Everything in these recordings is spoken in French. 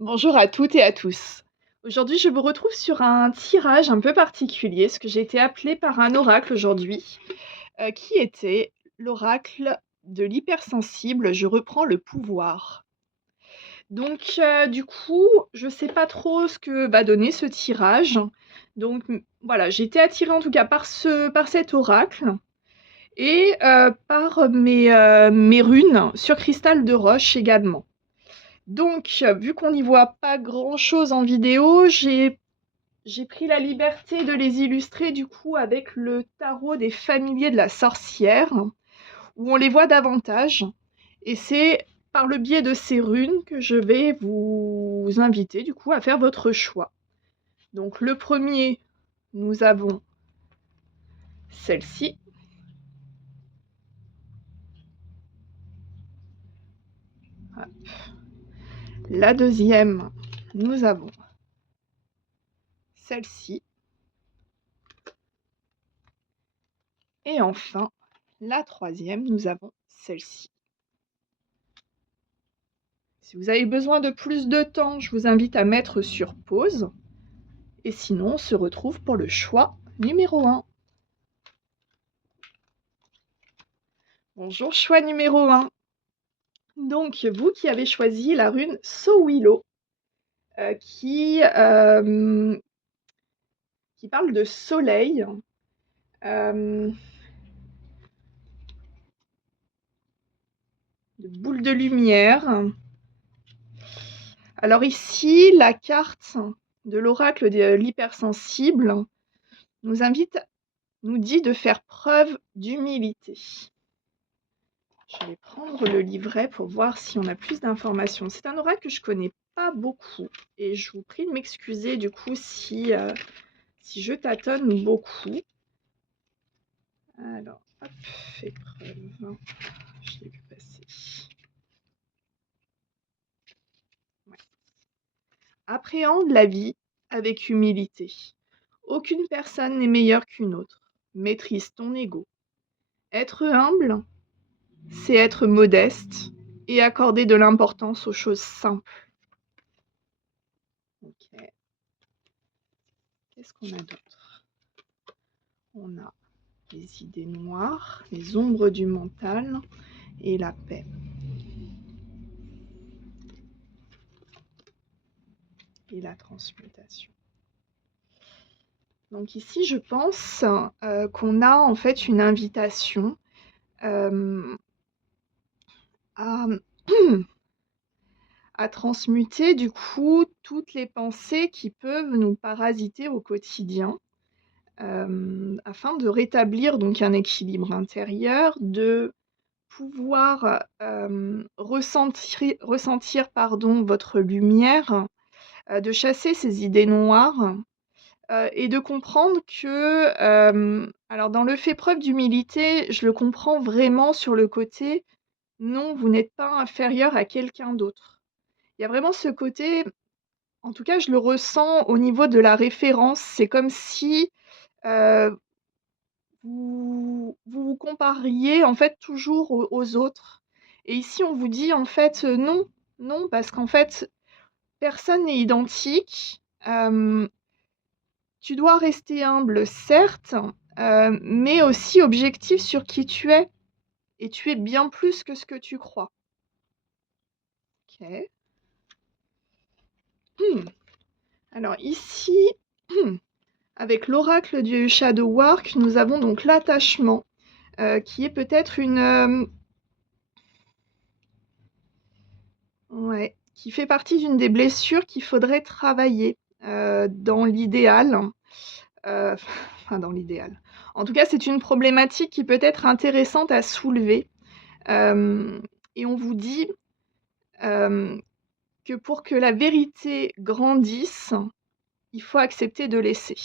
Bonjour à toutes et à tous. Aujourd'hui, je vous retrouve sur un tirage un peu particulier, parce que j'ai été appelée par un oracle aujourd'hui, qui était l'oracle de l'hypersensible, je reprends le pouvoir. Donc, du coup, je sais pas trop ce que va donner ce tirage. Donc, voilà, j'ai été attirée en tout cas par cet oracle et par mes runes sur cristal de roche également. Donc, vu qu'on n'y voit pas grand-chose en vidéo, j'ai pris la liberté de les illustrer du coup avec le tarot des familiers de la sorcière, où on les voit davantage. Et c'est par le biais de ces runes que je vais vous inviter du coup à faire votre choix. Donc le premier, nous avons celle-ci. La deuxième, nous avons celle-ci. Et enfin, la troisième, nous avons celle-ci. Si vous avez besoin de plus de temps, je vous invite à mettre sur pause. Et sinon, on se retrouve pour le choix numéro 1. Bonjour, choix numéro 1. Donc, vous qui avez choisi la rune Sowilo, qui parle de soleil, de boule de lumière. Alors ici, la carte de l'oracle de l'hypersensible nous dit de faire preuve d'humilité. Je vais prendre le livret pour voir si on a plus d'informations. C'est un oracle que je connais pas beaucoup et je vous prie de m'excuser du coup si je tâtonne beaucoup. Alors, hop, fait preuve. Je l'ai vu passer. Ouais. Appréhende la vie avec humilité. Aucune personne n'est meilleure qu'une autre. Maîtrise ton ego. Être humble, c'est être modeste et accorder de l'importance aux choses simples. Ok. Qu'est-ce qu'on a d'autre? On a les idées noires, les ombres du mental et la paix. Et la transmutation. Donc ici, je pense qu'on a en fait une invitation à, à transmuter du coup toutes les pensées qui peuvent nous parasiter au quotidien, afin de rétablir donc un équilibre intérieur, de pouvoir ressentir votre lumière, de chasser ces idées noires. Et de comprendre que, alors dans le fait preuve d'humilité, je le comprends vraiment sur le côté: «Non, vous n'êtes pas inférieur à quelqu'un d'autre». Il y a vraiment ce côté, en tout cas je le ressens au niveau de la référence, c'est comme si, heu, vous compariez en fait toujours aux autres. Et ici on vous dit en fait, non, non, parce qu'en fait personne n'est identique. Tu dois rester humble, certes, mais aussi objectif sur qui tu es. Et tu es bien plus que ce que tu crois. OK. Alors ici, avec l'oracle du Shadow Work, nous avons donc l'attachement, qui est peut-être ouais, qui fait partie d'une des blessures qu'il faudrait travailler, dans l'idéal. Enfin dans l'idéal. En tout cas, c'est une problématique qui peut être intéressante à soulever. Et on vous dit que pour que la vérité grandisse, il faut accepter de laisser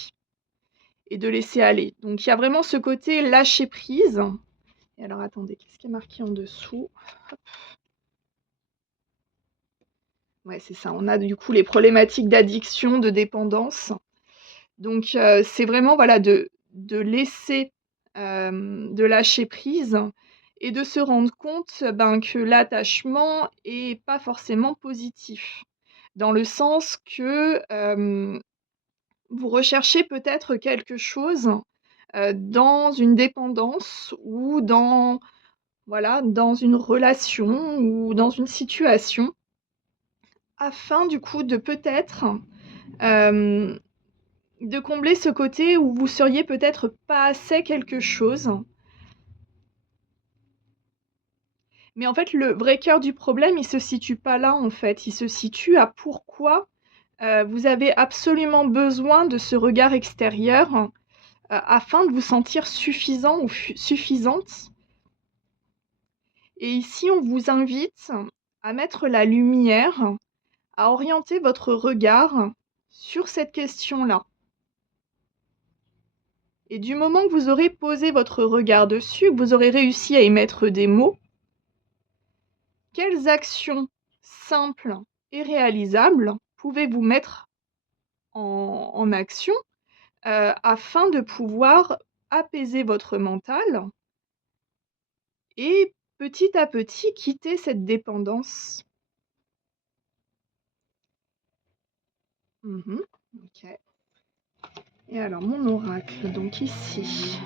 et de laisser aller. Donc il y a vraiment ce côté lâcher prise. Et alors attendez, qu'est-ce qui est marqué en dessous? Hop. Ouais, c'est ça. On a du coup les problématiques d'addiction, de dépendance. Donc c'est vraiment voilà de laisser, de lâcher prise et de se rendre compte, que l'attachement est pas forcément positif. dans le sens que, vous recherchez peut-être quelque chose, dans une dépendance ou dans voilà, dans une relation ou dans une situation afin du coup de peut-être, hem, de combler ce côté où vous seriez peut-être pas assez quelque chose. Mais en fait, le vrai cœur du problème, il se situe pas là, en fait. Il se situe à pourquoi, vous avez absolument besoin de ce regard extérieur, afin de vous sentir suffisant ou suffisante. Et ici, on vous invite à mettre la lumière, à orienter votre regard sur cette question-là. Et du moment que vous aurez posé votre regard dessus, que vous aurez réussi à y mettre des mots, quelles actions simples et réalisables pouvez-vous mettre en action, afin de pouvoir apaiser votre mental et petit à petit quitter cette dépendance? Mmh. OK. Et alors mon oracle, donc ici.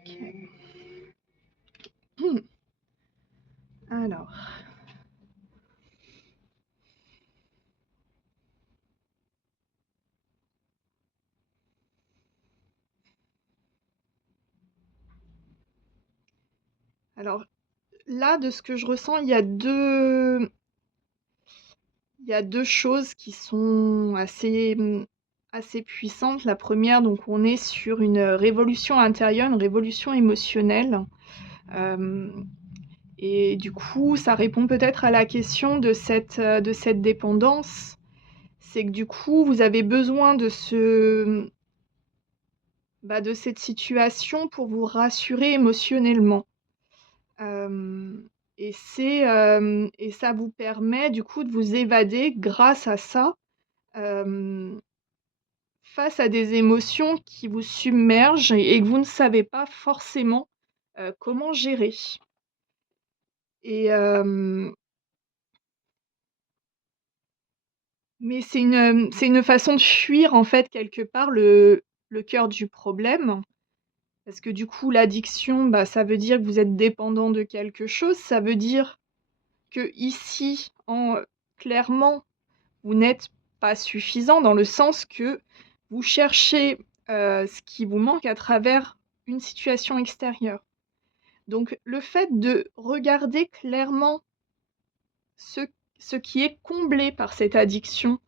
OK. Alors, alors là, de ce que je ressens, il y a deux choses qui sont assez, assez puissantes. La première, donc on est sur une, révolution intérieure, une révolution émotionnelle, hem et du coup, ça répond peut-être à la question de cette dépendance. C'est que du coup, vous avez besoin de cette situation pour vous rassurer émotionnellement. Hem et ça vous permet du coup de vous évader grâce à ça, hem, face à des émotions qui vous submergent et que vous ne savez pas forcément, comment gérer. Et mais c'est une façon de fuir en fait quelque part le cœur du problème. Parce que du coup l'addiction, bah, ça veut dire que vous êtes dépendant de quelque chose. Ça veut dire qu'ici clairement, vous n'êtes pas suffisant dans le sens que vous cherchez, ce qui vous manque à travers une situation extérieure. Donc le fait de regarder clairement ce ce qui est comblé par cette addiction,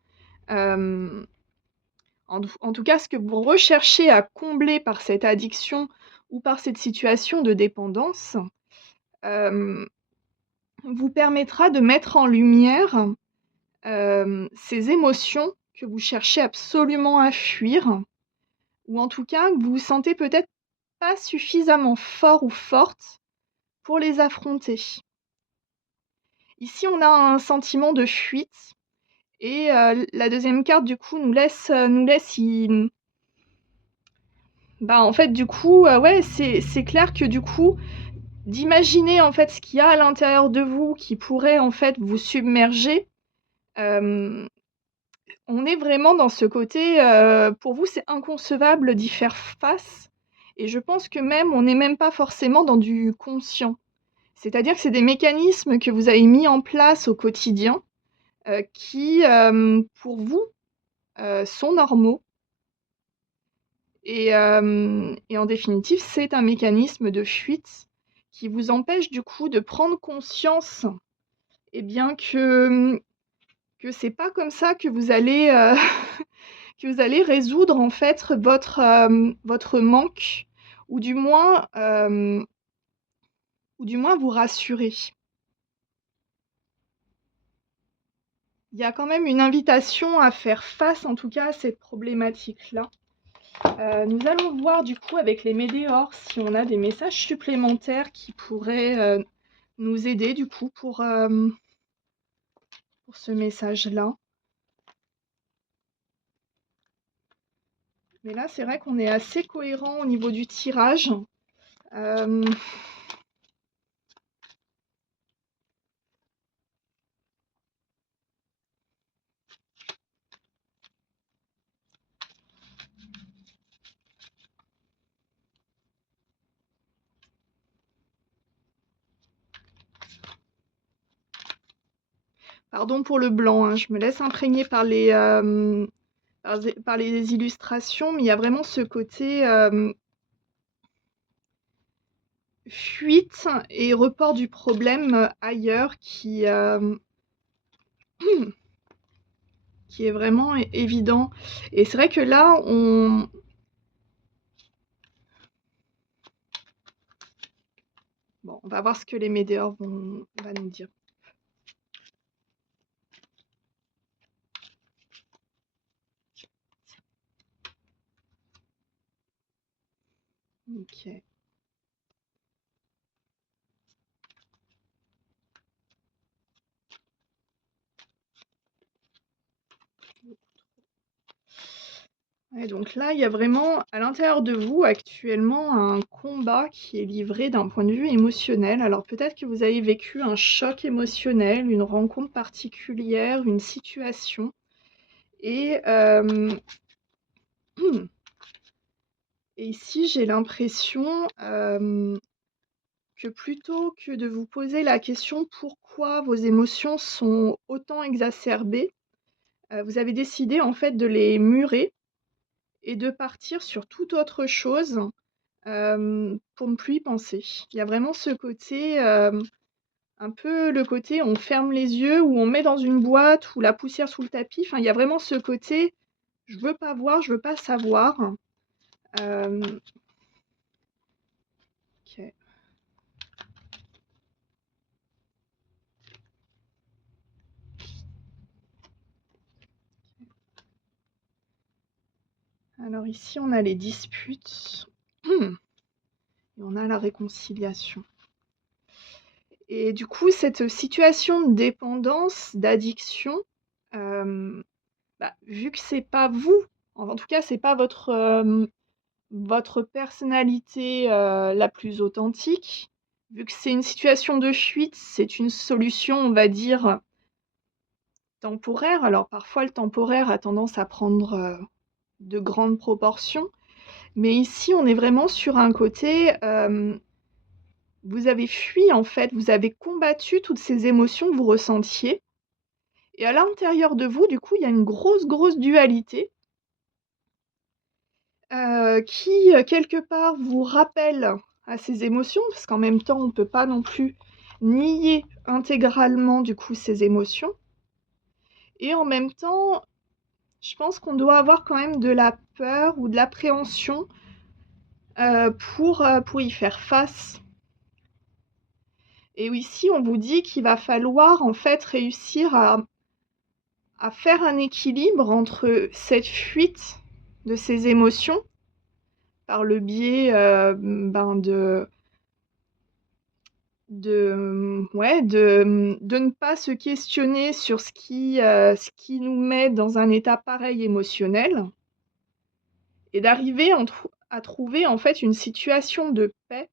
hem en tout cas, ce que vous recherchez à combler par cette addiction ou par cette situation de dépendance, hem, vous permettra de mettre en lumière, ces émotions que vous cherchez absolument à fuir ou en tout cas que vous vous sentez peut-être pas suffisamment fort ou forte pour les affronter. Ici, on a un sentiment de fuite et la deuxième carte, du coup, nous laisse y bah, en fait, du coup, ouais, c'est clair que, du coup, d'imaginer, en fait, ce qu'il y a à l'intérieur de vous qui pourrait, en fait, vous submerger, hem, on est vraiment dans ce côté, pour vous, c'est inconcevable d'y faire face et je pense que même, on n'est même pas forcément dans du conscient. C'est-à-dire que c'est des mécanismes que vous avez mis en place au quotidien, qui, pour vous, sont normaux et en définitive, c'est un mécanisme de fuite qui vous empêche du coup de prendre conscience, eh bien que c'est pas comme ça que vous allez, que vous allez résoudre en fait votre manque ou du moins, vous rassurer. Il y a quand même une invitation à faire face en tout cas à cette problématique-là. Nous allons voir du coup avec les météores si on a des messages supplémentaires qui pourraient, nous aider du coup pour ce message-là. Mais là, c'est vrai qu'on est assez cohérent au niveau du tirage. Hem, Pardon pour le blanc, hein, je me laisse imprégner par les illustrations, mais il y a vraiment ce côté fuite et report du problème ailleurs qui est vraiment évident. Et c'est vrai que là, bon, on va voir ce que les médias vont nous dire. Ok. Ouais, donc là, il y a vraiment à l'intérieur de vous actuellement un combat qui est livré d'un point de vue émotionnel. Alors peut-être que vous avez vécu un choc émotionnel, une rencontre particulière, une situation. Et, et ici, j'ai l'impression que plutôt que de vous poser la question pourquoi vos émotions sont autant exacerbées, vous avez décidé en fait de les murer et de partir sur toute autre chose pour ne plus y penser. Il y a vraiment ce côté, un peu le côté on ferme les yeux ou on met dans une boîte ou la poussière sous le tapis. Enfin, il y a vraiment ce côté je veux pas voir, je veux pas savoir. Ok. Alors ici, on a les disputes et on a la réconciliation. Et du coup, cette situation de dépendance, d'addiction, vu que c'est pas vous, en tout cas, c'est pas votre personnalité la plus authentique, vu que c'est une situation de fuite, c'est une solution, on va dire, temporaire. Alors parfois, le temporaire a tendance à prendre de grandes proportions, mais ici, on est vraiment sur un côté, vous avez fui en fait, vous avez combattu toutes ces émotions que vous ressentiez. Et à l'intérieur de vous, du coup, il y a une grosse, grosse dualité qui, quelque part, vous rappelle à ces émotions, parce qu'en même temps, on ne peut pas non plus nier intégralement, du coup, ces émotions. Et en même temps, je pense qu'on doit avoir quand même de la peur ou de l'appréhension pour y faire face. Et ici, on vous dit qu'il va falloir, en fait, réussir à faire un équilibre entre cette fuite de ces émotions par le biais de ne pas se questionner sur ce qui nous met dans un état pareil émotionnel et d'arriver à trouver en fait une situation de paix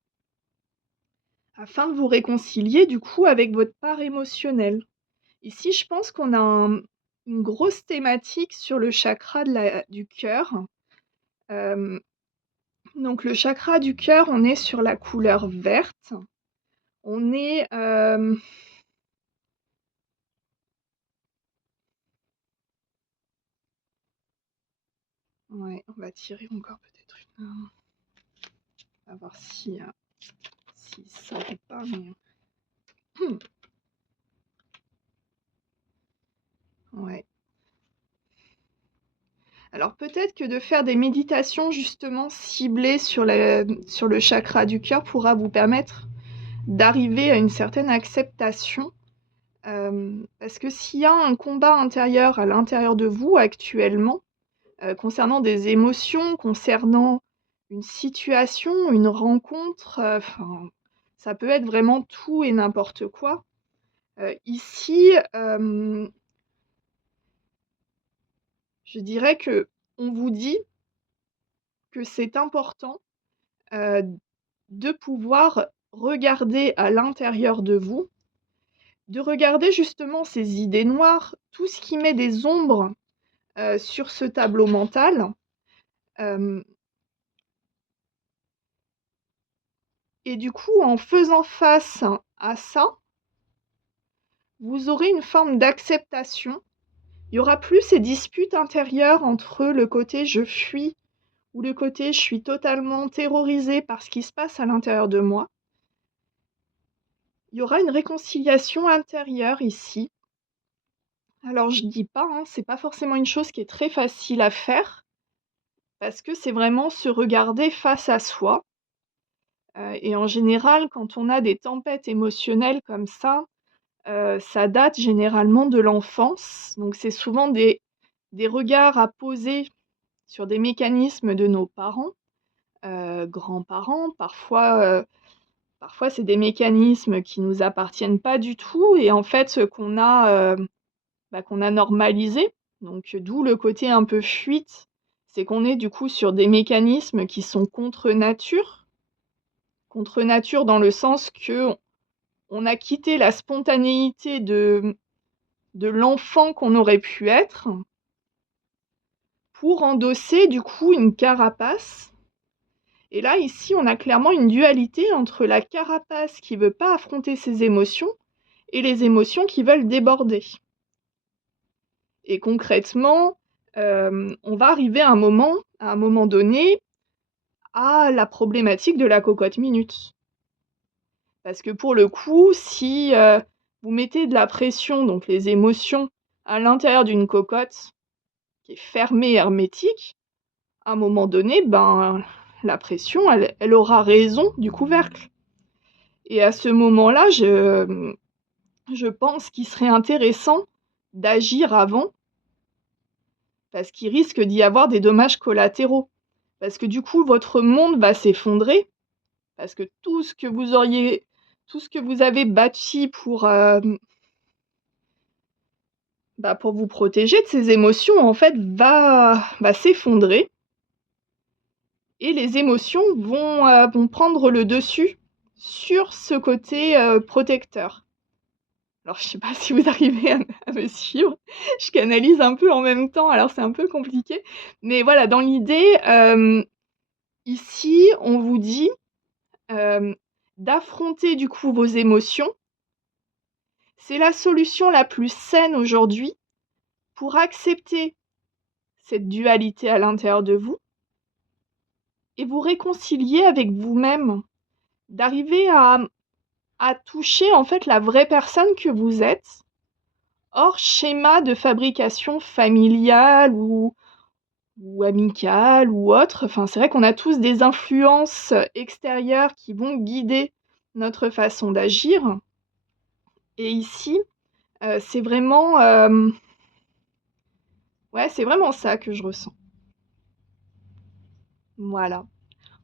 afin de vous réconcilier du coup avec votre part émotionnelle. Ici, je pense qu'on a une grosse thématique sur le chakra du cœur. Euh, donc le chakra du cœur, on est sur la couleur verte. On est... Ouais, on va tirer encore peut-être une... On va voir si ça ou pas, mais... Ouais. Alors peut-être que de faire des méditations justement ciblées sur le chakra du cœur pourra vous permettre d'arriver à une certaine acceptation. Parce que s'il y a un combat intérieur à l'intérieur de vous actuellement, concernant des émotions, concernant une situation, une rencontre, ça peut être vraiment tout et n'importe quoi. Ici, je dirais que on vous dit que c'est important de pouvoir regarder à l'intérieur de vous, de regarder justement ces idées noires, tout ce qui met des ombres sur ce tableau mental. Et du coup, en faisant face à ça, vous aurez une forme d'acceptation. Il y aura plus ces disputes intérieures entre le côté je fuis ou le côté je suis totalement terrorisée par ce qui se passe à l'intérieur de moi. Il y aura une réconciliation intérieure ici. Alors je dis pas, hein, c'est pas forcément une chose qui est très facile à faire, parce que c'est vraiment se regarder face à soi. Et en général, quand on a des tempêtes émotionnelles comme ça date généralement de l'enfance. Donc c'est souvent des regards à poser sur des mécanismes de nos parents, grands-parents. Parfois c'est des mécanismes qui nous appartiennent pas du tout et en fait qu'on a normalisé. Donc d'où le côté un peu fuite, c'est qu'on est du coup sur des mécanismes qui sont contre nature. Contre nature dans le sens que on a quitté la spontanéité de l'enfant qu'on aurait pu être pour endosser du coup une carapace. Et là, ici, on a clairement une dualité entre la carapace qui veut pas affronter ses émotions et les émotions qui veulent déborder. Et concrètement, on va arriver à un moment donné, à la problématique de la cocotte minute. Parce que pour le coup, si vous mettez de la pression, donc les émotions, à l'intérieur d'une cocotte qui est fermée, hermétique, à un moment donné, la pression, elle aura raison du couvercle. Et à ce moment-là, je pense qu'il serait intéressant d'agir avant, parce qu'il risque d'y avoir des dommages collatéraux. Parce que du coup, votre monde va s'effondrer, parce que tout ce que vous avez bâti pour vous protéger de ces émotions, en fait, va s'effondrer. Et les émotions vont prendre le dessus sur ce côté protecteur. Alors, je ne sais pas si vous arrivez à me suivre. Je canalise un peu en même temps, alors c'est un peu compliqué. Mais voilà, dans l'idée, ici, on vous dit d'affronter du coup vos émotions. C'est la solution la plus saine aujourd'hui pour accepter cette dualité à l'intérieur de vous et vous réconcilier avec vous-même, d'arriver à toucher en fait la vraie personne que vous êtes, hors schéma de fabrication familiale ou amicale ou autre. Enfin, c'est vrai qu'on a tous des influences extérieures qui vont guider notre façon d'agir. Et ici, c'est vraiment, c'est vraiment ça que je ressens. Voilà.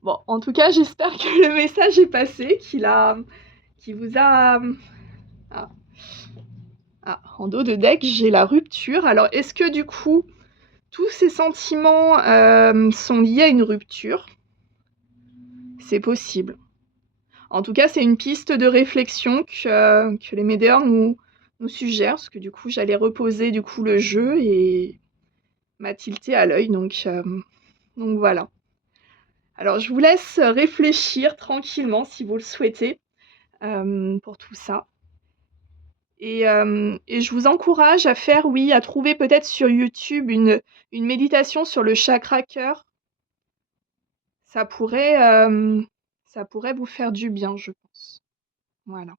Bon, en tout cas, j'espère que le message est passé, qu'il vous a... en dos de deck, j'ai la rupture. Alors, est-ce que du coup, tous ces sentiments sont liés à une rupture? C'est possible. En tout cas, c'est une piste de réflexion que les médiums nous suggèrent, parce que du coup, j'allais reposer du coup le jeu et m'a tilté à l'œil, donc voilà. Alors, je vous laisse réfléchir tranquillement si vous le souhaitez pour tout ça. Et je vous encourage à à trouver peut-être sur YouTube une méditation sur le chakra cœur. Ça pourrait vous faire du bien, je pense. Voilà.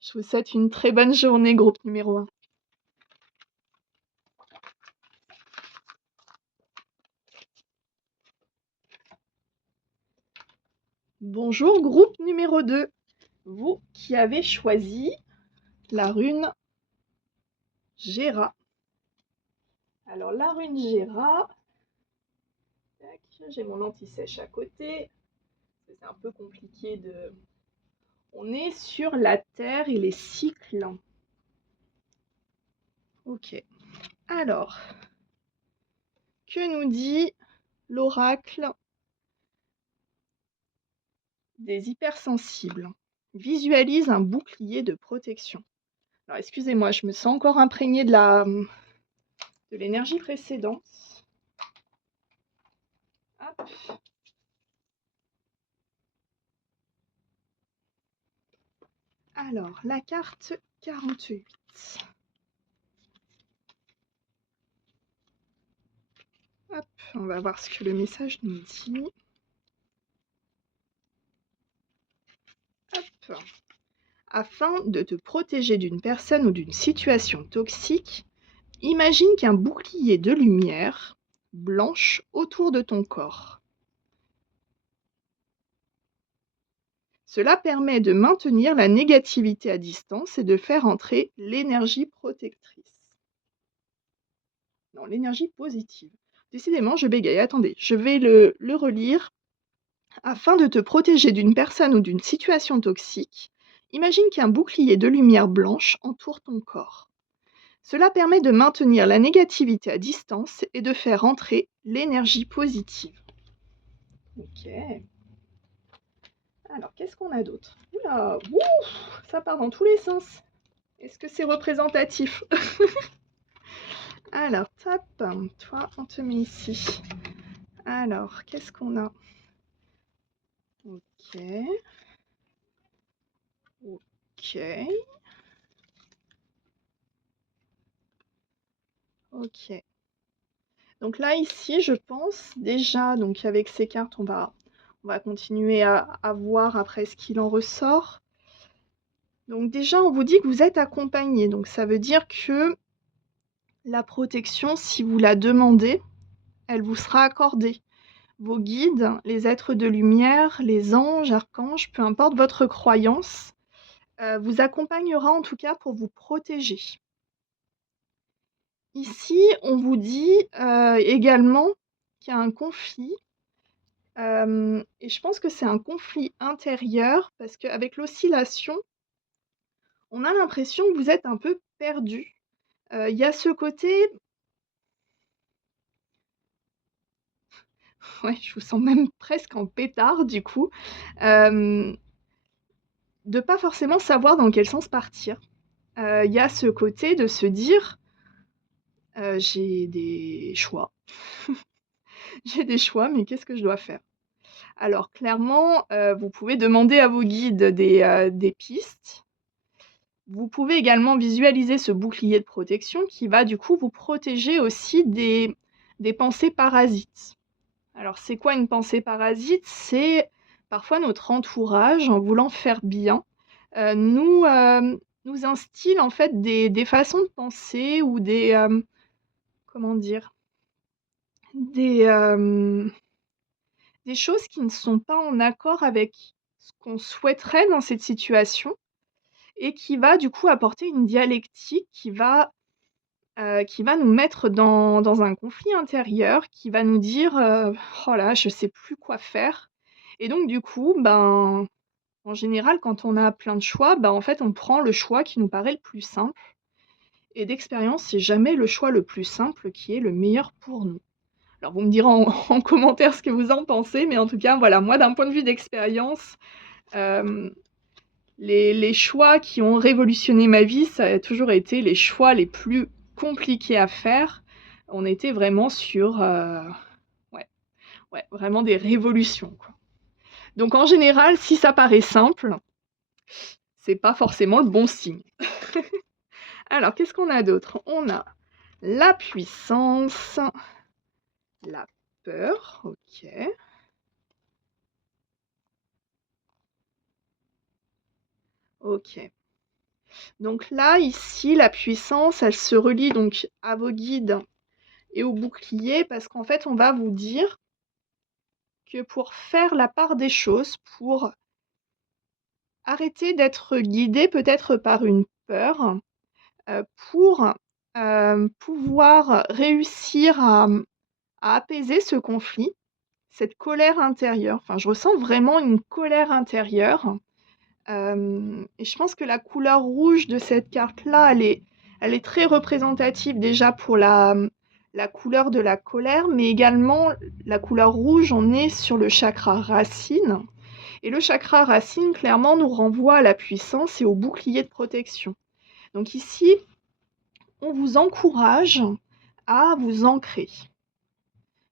Je vous souhaite une très bonne journée, groupe numéro 1. Bonjour, groupe numéro 2. Vous qui avez choisi la rune Gera. Alors, la rune Gera, j'ai mon anti-sèche à côté. C'est un peu compliqué de... On est sur la Terre et les cycles. Ok. Alors, que nous dit l'oracle des hypersensibles? Visualise un bouclier de protection. Alors, excusez-moi, je me sens encore imprégnée de l'énergie précédente. Hop. Alors, la carte 48. Hop, on va voir ce que le message nous dit. Hop. Afin de te protéger d'une personne ou d'une situation toxique, imagine qu'un bouclier de lumière blanche autour de ton corps. Cela permet de maintenir la négativité à distance et de faire entrer l'énergie protectrice. Non, l'énergie positive. Décidément, je bégaye. Attendez, je vais le relire. Afin de te protéger d'une personne ou d'une situation toxique, imagine qu'un bouclier de lumière blanche entoure ton corps. Cela permet de maintenir la négativité à distance et de faire entrer l'énergie positive. Ok. Alors, qu'est-ce qu'on a d'autre? Oula, ça part dans tous les sens. Est-ce que c'est représentatif? Alors, top, toi, on te met ici. Alors, qu'est-ce qu'on a? Ok. Ok. Ok. Donc là, ici, je pense déjà, donc avec ces cartes, on va continuer à voir après ce qu'il en ressort. Donc déjà, on vous dit que vous êtes accompagné. Donc ça veut dire que la protection, si vous la demandez, elle vous sera accordée. Vos guides, les êtres de lumière, les anges, archanges, peu importe votre croyance, vous accompagnera en tout cas pour vous protéger. Ici, on vous dit également qu'il y a un conflit. Et je pense que c'est un conflit intérieur parce qu'avec l'oscillation, on a l'impression que vous êtes un peu perdu. Il y a ce côté, ouais, je vous sens même presque en pétard du coup, de pas forcément savoir dans quel sens partir. Il y a ce côté de se dire, j'ai des choix. J'ai des choix, mais qu'est-ce que je dois faire? Alors clairement, vous pouvez demander à vos guides des pistes. Vous pouvez également visualiser ce bouclier de protection qui va du coup vous protéger aussi des pensées parasites. Alors c'est quoi une pensée parasite? C'est parfois notre entourage, en voulant faire bien, nous instille en fait des façons de penser ou comment dire? Des, des choses qui ne sont pas en accord avec ce qu'on souhaiterait dans cette situation et qui va du coup apporter une dialectique qui va nous mettre dans un conflit intérieur, qui va nous dire, «Oh là, je sais plus quoi faire» et donc du coup, ben, en général, quand on a plein de choix, en fait, on prend le choix qui nous paraît le plus simple et d'expérience, c'est jamais le choix le plus simple qui est le meilleur pour nous. Alors vous me direz en en commentaire ce que vous en pensez, mais en tout cas, voilà, moi, d'un point de vue d'expérience, hem, les choix qui ont révolutionné ma vie, ça a toujours été les choix les plus compliqués à faire. On était vraiment sur, ouais, ouais, vraiment des révolutions, quoi. Donc en général, si ça paraît simple, c'est pas forcément le bon signe. Alors qu'est-ce qu'on a d'autre? On a la puissance, la peur, OK. OK. Donc là, ici, la puissance, elle se relie donc à vos guides et au bouclier parce qu'en fait, on va vous dire que pour faire la part des choses, pour arrêter d'être guidé peut-être par une peur, pour, pouvoir réussir à apaiser ce conflit, cette colère intérieure. Enfin, je ressens vraiment une colère intérieure, et je pense que la couleur rouge de cette carte-là, elle est très représentative déjà pour la couleur de la colère, mais également la couleur rouge, on est sur le chakra racine et le chakra racine, clairement, nous renvoie à la puissance et au bouclier de protection. Donc ici, on vous encourage à vous ancrer.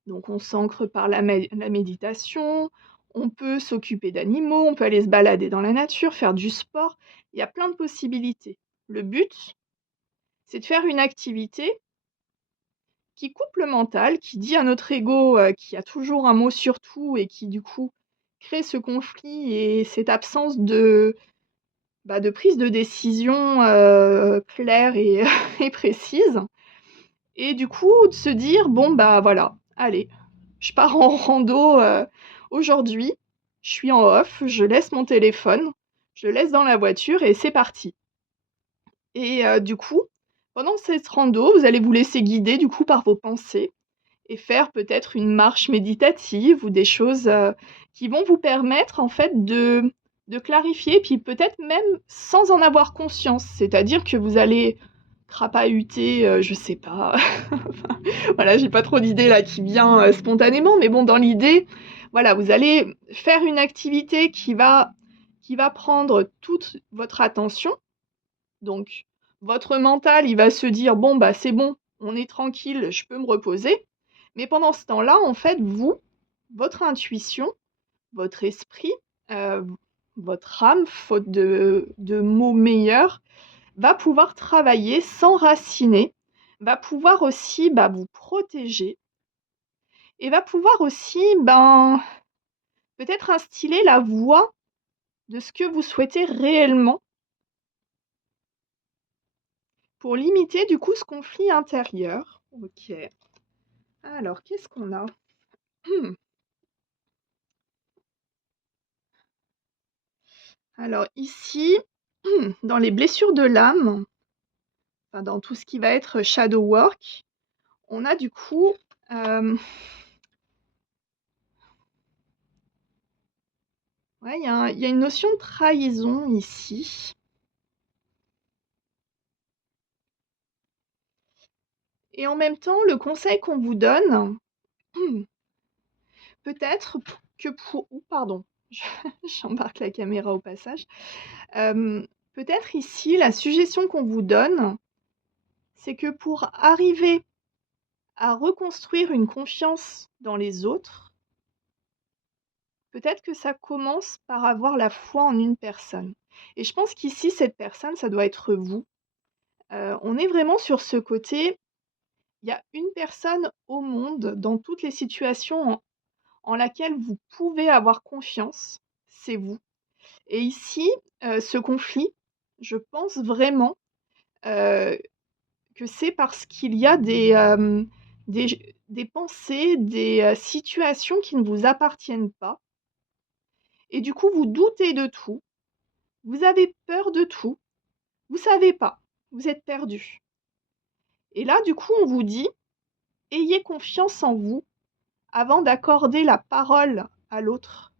Donc on s'ancre par la méditation, on peut s'occuper d'animaux, on peut aller se balader dans la nature, faire du sport. Il y a plein de possibilités. Le but, c'est de faire une activité qui coupe le mental, qui dit à notre ego, qui a toujours un mot sur tout et qui, du coup, crée ce conflit et cette absence de prise de décision, claire et et précise et du coup, de se dire: «Bon, bah, voilà, allez, je pars en rando, aujourd'hui, je suis en off, je laisse mon téléphone, je le laisse dans la voiture et c'est parti». Et du coup, pendant cette rando, vous allez vous laisser guider, du coup, par vos pensées et faire peut-être une marche méditative ou des choses, qui vont vous permettre, en fait, de clarifier, puis peut-être même sans en avoir conscience. C'est-à-dire que vous allez crapahuter, je sais pas, enfin, voilà, j'ai pas trop d'idées là qui vient, spontanément, mais bon, dans l'idée, voilà, vous allez faire une activité qui va prendre toute votre attention. Donc votre mental, il va se dire: «Bon, bah, c'est bon, on est tranquille, je peux me reposer». Mais pendant ce temps-là, en fait, vous, votre intuition, votre esprit, heu, votre âme, faute de mots meilleurs, va pouvoir travailler, s'enraciner, va pouvoir aussi, bah, vous protéger et va pouvoir aussi, ben, peut-être instiller la voix de ce que vous souhaitez réellement pour limiter, du coup, ce conflit intérieur. OK. Alors, qu'est-ce qu'on a? Alors ici, dans les blessures de l'âme, enfin dans tout ce qui va être shadow work, on a du coup, ouais, il y a une notion de trahison ici et en même temps, le conseil qu'on vous donne, peut-être que pour ouh pardon, je j'embarque la caméra au passage. Peut-être ici, la suggestion qu'on vous donne, c'est que pour arriver à reconstruire une confiance dans les autres, peut-être que ça commence par avoir la foi en une personne et je pense qu'ici, cette personne, ça doit être vous. On est vraiment sur ce côté, il y a une personne au monde, dans toutes les situations en laquelle vous pouvez avoir confiance, c'est vous et ici, ce conflit, je pense vraiment, heu, que c'est parce qu'il y a des pensées, des, situations qui ne vous appartiennent pas et du coup, vous doutez de tout, vous avez peur de tout, vous savez pas, vous êtes perdu. Et là, du coup, on vous dit: «Ayez confiance en vous avant d'accorder la parole à l'autre».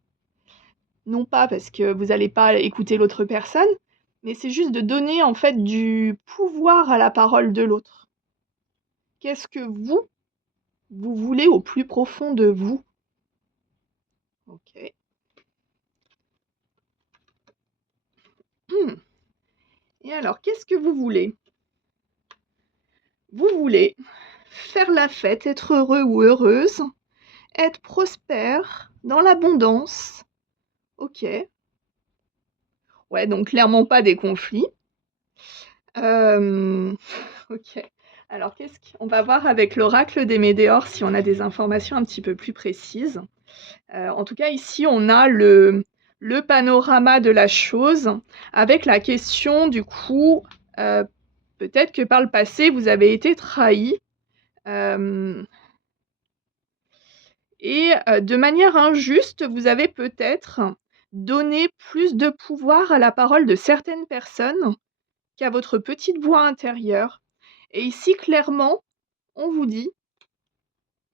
Non pas parce que vous allez pas écouter l'autre personne, mais c'est juste de donner, en fait, du pouvoir à la parole de l'autre. Qu'est-ce que vous voulez au plus profond de vous? OK. Et alors, qu'est-ce que vous voulez? Vous voulez faire la fête, être heureux ou heureuse, être prospère, dans l'abondance. OK. Ouais, donc clairement pas des conflits. Hem, OK. Alors qu'est-ce qu'on va voir avec l'oracle des Médéors si on a des informations un petit peu plus précises. En tout cas ici on a le panorama de la chose avec la question du coup, heu, peut-être que par le passé vous avez été trahi, hem et de manière injuste, vous avez peut-être donné plus de pouvoir à la parole de certaines personnes qu'à votre petite voix intérieure et ici clairement, on vous dit,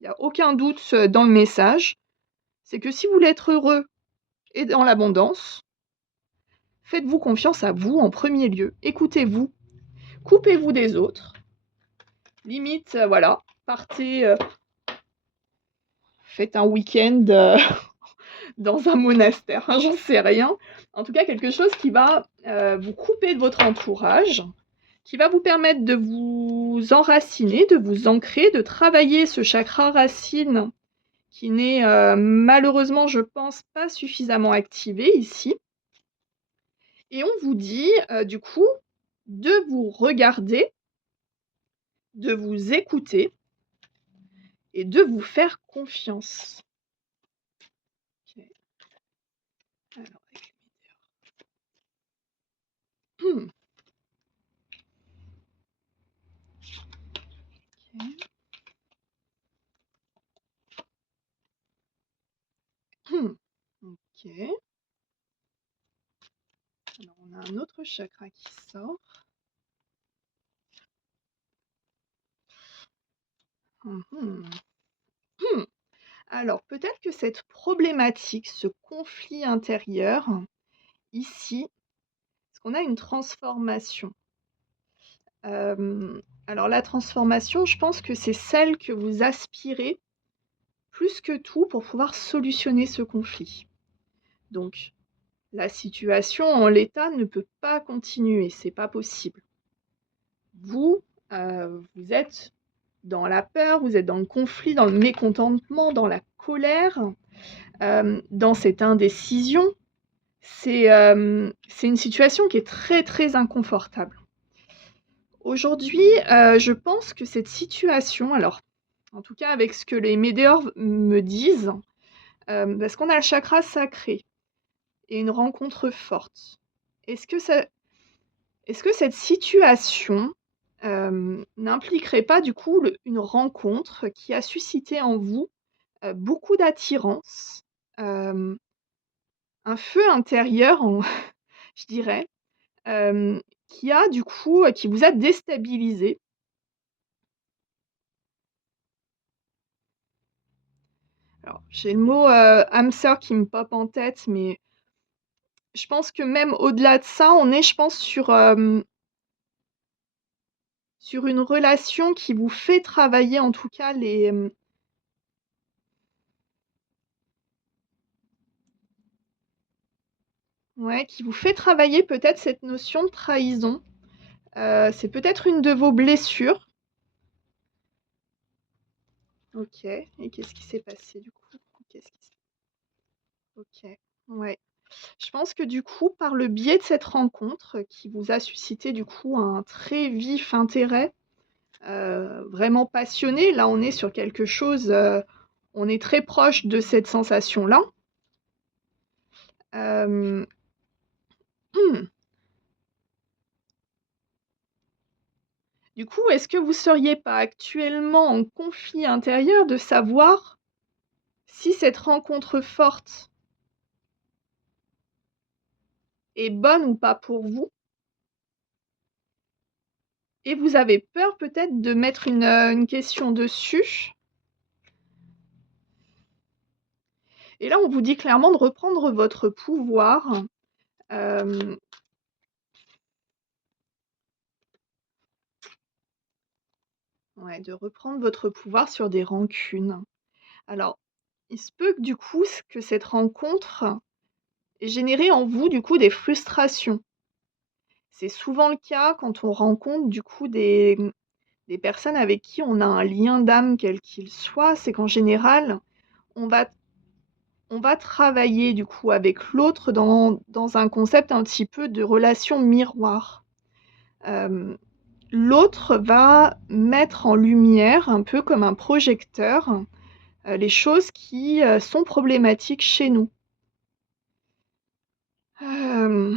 il y a aucun doute, dans le message, c'est que si vous voulez être heureux et dans l'abondance, faites-vous confiance à vous en premier lieu. Écoutez-vous, coupez-vous des autres, limite, voilà, partez, faites un week-end, dans un monastère, hein, j'en sais rien. En tout cas, quelque chose qui va, vous couper de votre entourage, qui va vous permettre de vous enraciner, de vous ancrer, de travailler ce chakra racine qui n'est, malheureusement, je pense, pas suffisamment activé ici et on vous dit, du coup, de vous regarder de vous écouter et de vous faire confiance. Ok. Alors, avec Hmm, ok. Hmm, ok. Alors, on a un autre chakra qui sort. Mhm. Hmm. Alors, peut-être que cette problématique, ce conflit intérieur, ici, parce qu'on a une transformation. Alors, la transformation, je pense que c'est celle que vous aspirez plus que tout pour pouvoir solutionner ce conflit. Donc, la situation en l'état ne peut pas continuer, c'est pas possible. Vous, vous êtes dans la peur, vous êtes dans le conflit, dans le mécontentement, dans la colère, dans cette indécision. C'est une situation qui est très très inconfortable. Aujourd'hui, je pense que cette situation, alors en tout cas avec ce que les médiors me disent, parce qu'on a le chakra sacré et une rencontre forte. Est-ce que cette situation n'impliquerait pas du coup une rencontre qui a suscité en vous beaucoup d'attirance, euh, un feu intérieur, je dirais, qui a du coup, qui vous a déstabilisé. Alors, j'ai le mot âme sœur qui me pop en tête, mais je pense que même au-delà de ça, on est, je pense, sur une relation qui vous fait travailler, en tout cas, ouais, qui vous fait travailler peut-être cette notion de trahison. C'est peut-être une de vos blessures. Ok. Et qu'est-ce qui s'est passé du coup? Qu'est-ce qui s'est- Ok. Ouais. Je pense que du coup, par le biais de cette rencontre qui vous a suscité du coup un très vif intérêt, vraiment passionné, là on est sur quelque chose, on est très proche de cette sensation-là. Euh, Du coup, est-ce que vous seriez pas actuellement en conflit intérieur de savoir si cette rencontre forte est bonne ou pas pour vous? Et vous avez peur peut-être de mettre une question dessus. Et là, on vous dit clairement de reprendre votre pouvoir. euh, ouais, de reprendre votre pouvoir sur des rancunes. Alors, il se peut que du coup, que cette rencontre ait généré en vous du coup des frustrations. C'est souvent le cas quand on rencontre du coup des personnes avec qui on a un lien d'âme quel qu'il soit, c'est qu'en général, on va on va travailler du coup avec l'autre dans un concept un petit peu de relation miroir. Euh, L'autre va mettre en lumière, un peu comme un projecteur, les choses qui sont problématiques chez nous. Euh,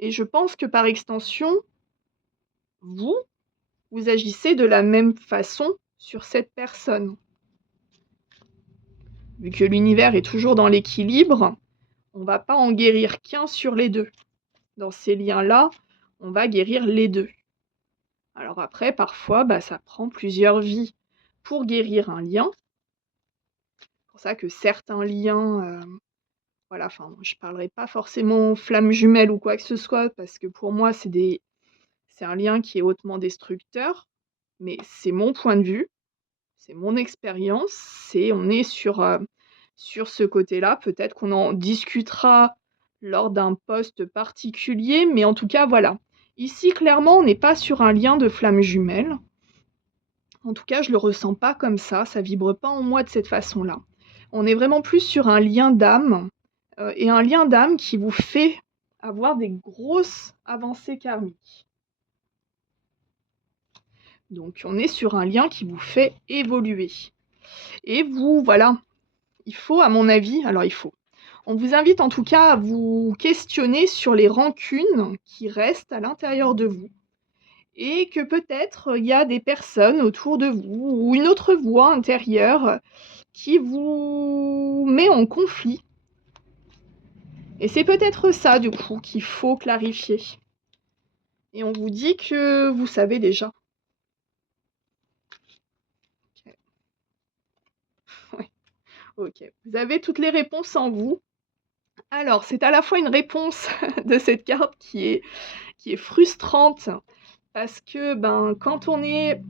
et je pense que par extension, vous, vous agissez de la même façon sur cette personne. Vu que l'univers est toujours dans l'équilibre, on ne va pas en guérir qu'un sur les deux. Dans ces liens-là, on va guérir les deux. Alors après, parfois, ça prend plusieurs vies pour guérir un lien. C'est pour ça que certains liens, voilà, enfin, je ne parlerai pas forcément flamme jumelle ou quoi que ce soit, parce que pour moi, c'est un lien qui est hautement destructeur, mais c'est mon point de vue, c'est mon expérience, on est sur ce côté-là. Peut-être qu'on en discutera lors d'un post particulier, mais en tout cas, voilà. Ici, clairement, on n'est pas sur un lien de flamme jumelle. En tout cas, je le ressens pas comme ça vibre pas en moi de cette façon-là. On est vraiment plus sur un lien d'âme, et un lien d'âme qui vous fait avoir des grosses avancées karmiques. Donc on est sur un lien qui vous fait évoluer. Et vous, voilà, il faut, à mon avis, on vous invite en tout cas à vous questionner sur les rancunes qui restent à l'intérieur de vous. Et que peut-être il y a des personnes autour de vous ou une autre voix intérieure qui vous met en conflit. Et c'est peut-être ça, du coup, qu'il faut clarifier. Et on vous dit que vous savez déjà. Ok. Ouais. Ok. Vous avez toutes les réponses en vous. Alors, c'est à la fois une réponse de cette carte qui est frustrante parce que quand on est,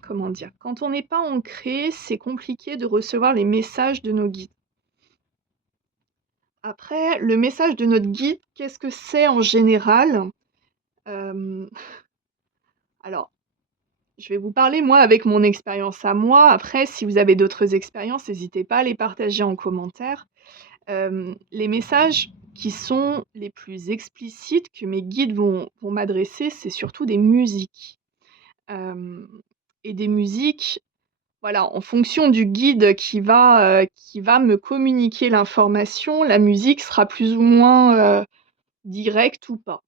comment dire, quand on n'est pas ancré, c'est compliqué de recevoir les messages de nos guides. Après, le message de notre guide, qu'est-ce que c'est en général? Alors, je vais vous parler, moi, avec mon expérience à moi. Après, si vous avez d'autres expériences, n'hésitez pas à les partager en commentaire. Les messages qui sont les plus explicites que mes guides vont m'adresser, c'est surtout des musiques. Et des musiques, voilà, en fonction du guide qui va me communiquer l'information, la musique sera plus ou moins directe ou pas.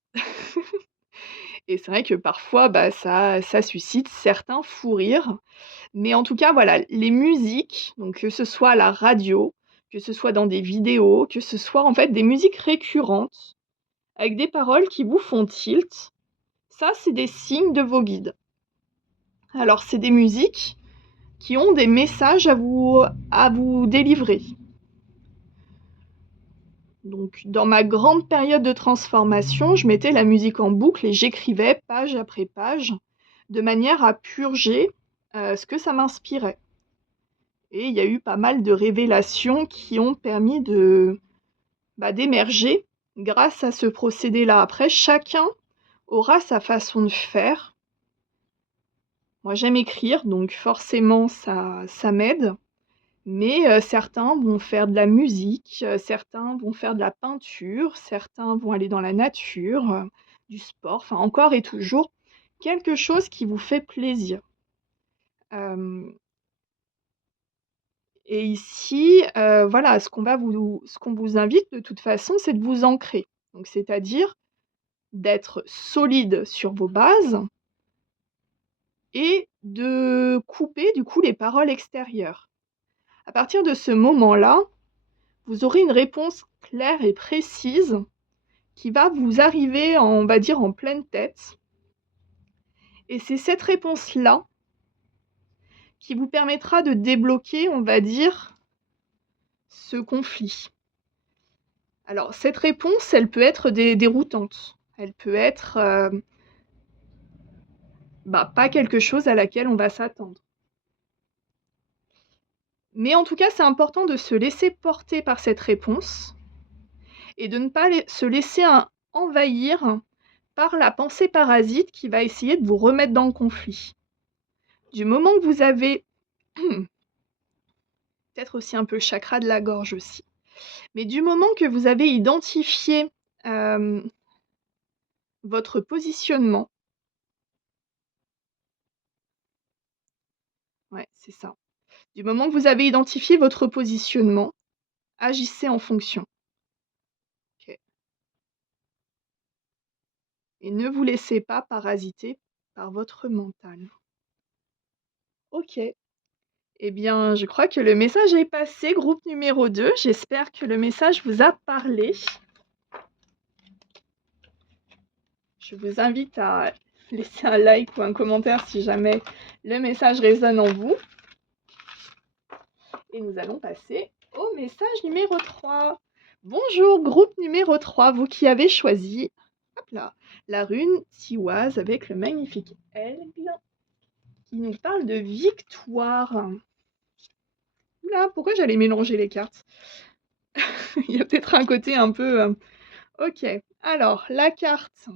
Et c'est vrai que parfois, ça suscite certains fous rires. Mais en tout cas, voilà, les musiques, donc que ce soit à la radio, que ce soit dans des vidéos, que ce soit en fait des musiques récurrentes, avec des paroles qui vous font tilt, ça, c'est des signes de vos guides. Alors, c'est des musiques qui ont des messages à vous délivrer. Donc, dans ma grande période de transformation, je mettais la musique en boucle et j'écrivais page après page, de manière à purger ce que ça m'inspirait. Et il y a eu pas mal de révélations qui ont permis d'émerger grâce à ce procédé-là. Après, chacun aura sa façon de faire. Moi, j'aime écrire, donc forcément, ça m'aide. Mais certains vont faire de la musique, certains vont faire de la peinture, certains vont aller dans la nature, du sport, enfin encore et toujours quelque chose qui vous fait plaisir. Hem Et ici, voilà, ce qu'on vous invite de toute façon, c'est de vous ancrer. Donc c'est-à-dire d'être solide sur vos bases et de couper du coup les paroles extérieures. À partir de ce moment-là, vous aurez une réponse claire et précise qui va vous arriver, on va dire, en pleine tête. Et c'est cette réponse-là qui vous permettra de débloquer, on va dire, ce conflit. Alors, cette réponse, elle peut être déroutante. Elle peut être pas quelque chose à laquelle on va s'attendre. Mais en tout cas, c'est important de se laisser porter par cette réponse et de ne pas se laisser envahir par la pensée parasite qui va essayer de vous remettre dans le conflit. Du moment que vous avez peut-être aussi un peu le chakra de la gorge aussi, mais du moment que vous avez identifié votre positionnement, ouais, c'est ça. Du moment que vous avez identifié votre positionnement, agissez en fonction. Ok. Et ne vous laissez pas parasiter par votre mental. Ok. Eh bien, je crois que le message est passé, groupe numéro 2. J'espère que le message vous a parlé. Je vous invite à laisser un like ou un commentaire si jamais le message résonne en vous. Et nous allons passer au message numéro 3. Bonjour, groupe numéro 3, vous qui avez choisi hop là, la rune Tiwaz avec le magnifique aigle qui nous parle de victoire. Oula, pourquoi j'allais mélanger les cartes? Il y a peut-être un côté un peu... Ok, alors la carte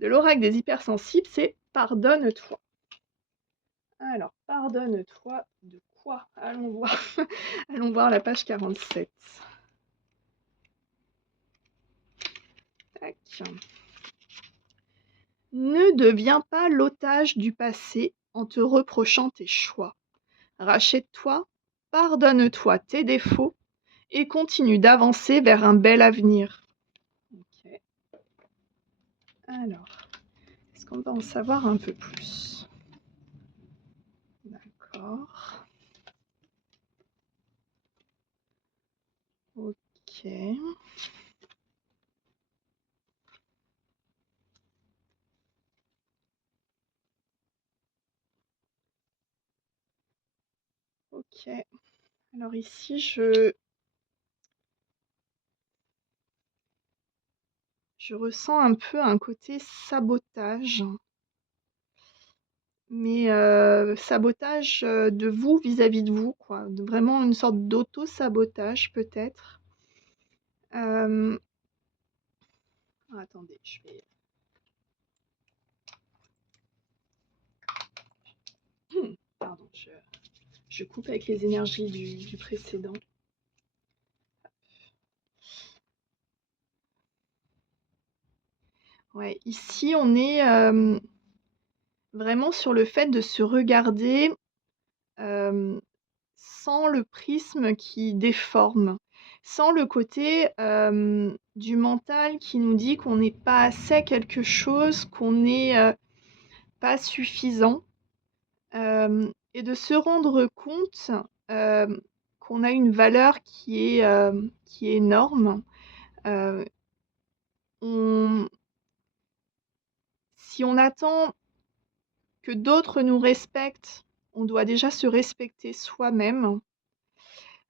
de l'oracle des hypersensibles, c'est pardonne-toi. Alors, pardonne-toi de quoi? Allons voir. Allons voir la page 47. Tac. Ne deviens pas l'otage du passé en te reprochant tes choix. Rachète-toi, pardonne-toi tes défauts et continue d'avancer vers un bel avenir. Ok. Alors, est-ce qu'on va en savoir un peu plus? D'accord. Ok. Ok. Alors ici, je ressens un peu un côté sabotage, mais sabotage de vous vis-à-vis de vous, quoi. Vraiment une sorte d'auto-sabotage peut-être. Euh, Attendez, Pardon, je coupe avec les énergies du précédent. Ouais, ici on est vraiment sur le fait de se regarder sans le prisme qui déforme, sans le côté du mental qui nous dit qu'on n'est pas assez quelque chose, qu'on n'est pas suffisant, et de se rendre compte qu'on a une valeur qui est énorme. Euh, on- Si on attend que d'autres nous respectent, on doit déjà se respecter soi-même.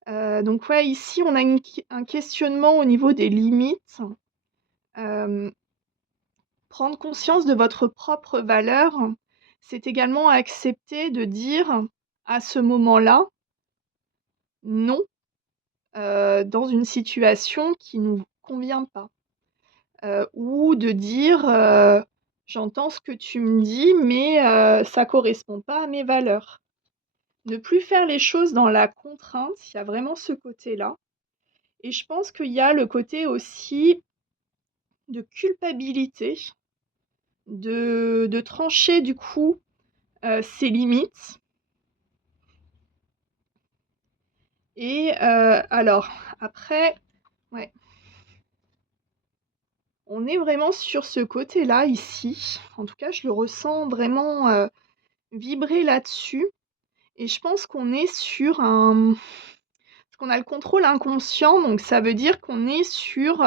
Donc ouais, ici, on a un questionnement au niveau des limites. Euh, Prendre conscience de votre propre valeur, c'est également accepter de dire à ce moment-là non dans une situation qui ne nous convient pas. Ou de dire j'entends ce que tu me dis, mais ça ne correspond pas à mes valeurs. Ne plus faire les choses dans la contrainte, il y a vraiment ce côté-là. Et je pense qu'il y a le côté aussi de culpabilité, de trancher du coup ses limites. Et alors, après, ouais, on est vraiment sur ce côté-là ici. En tout cas, je le ressens vraiment vibrer là-dessus. Et je pense qu'on est sur un... Parce qu'on a le contrôle inconscient, donc ça veut dire qu'on est sur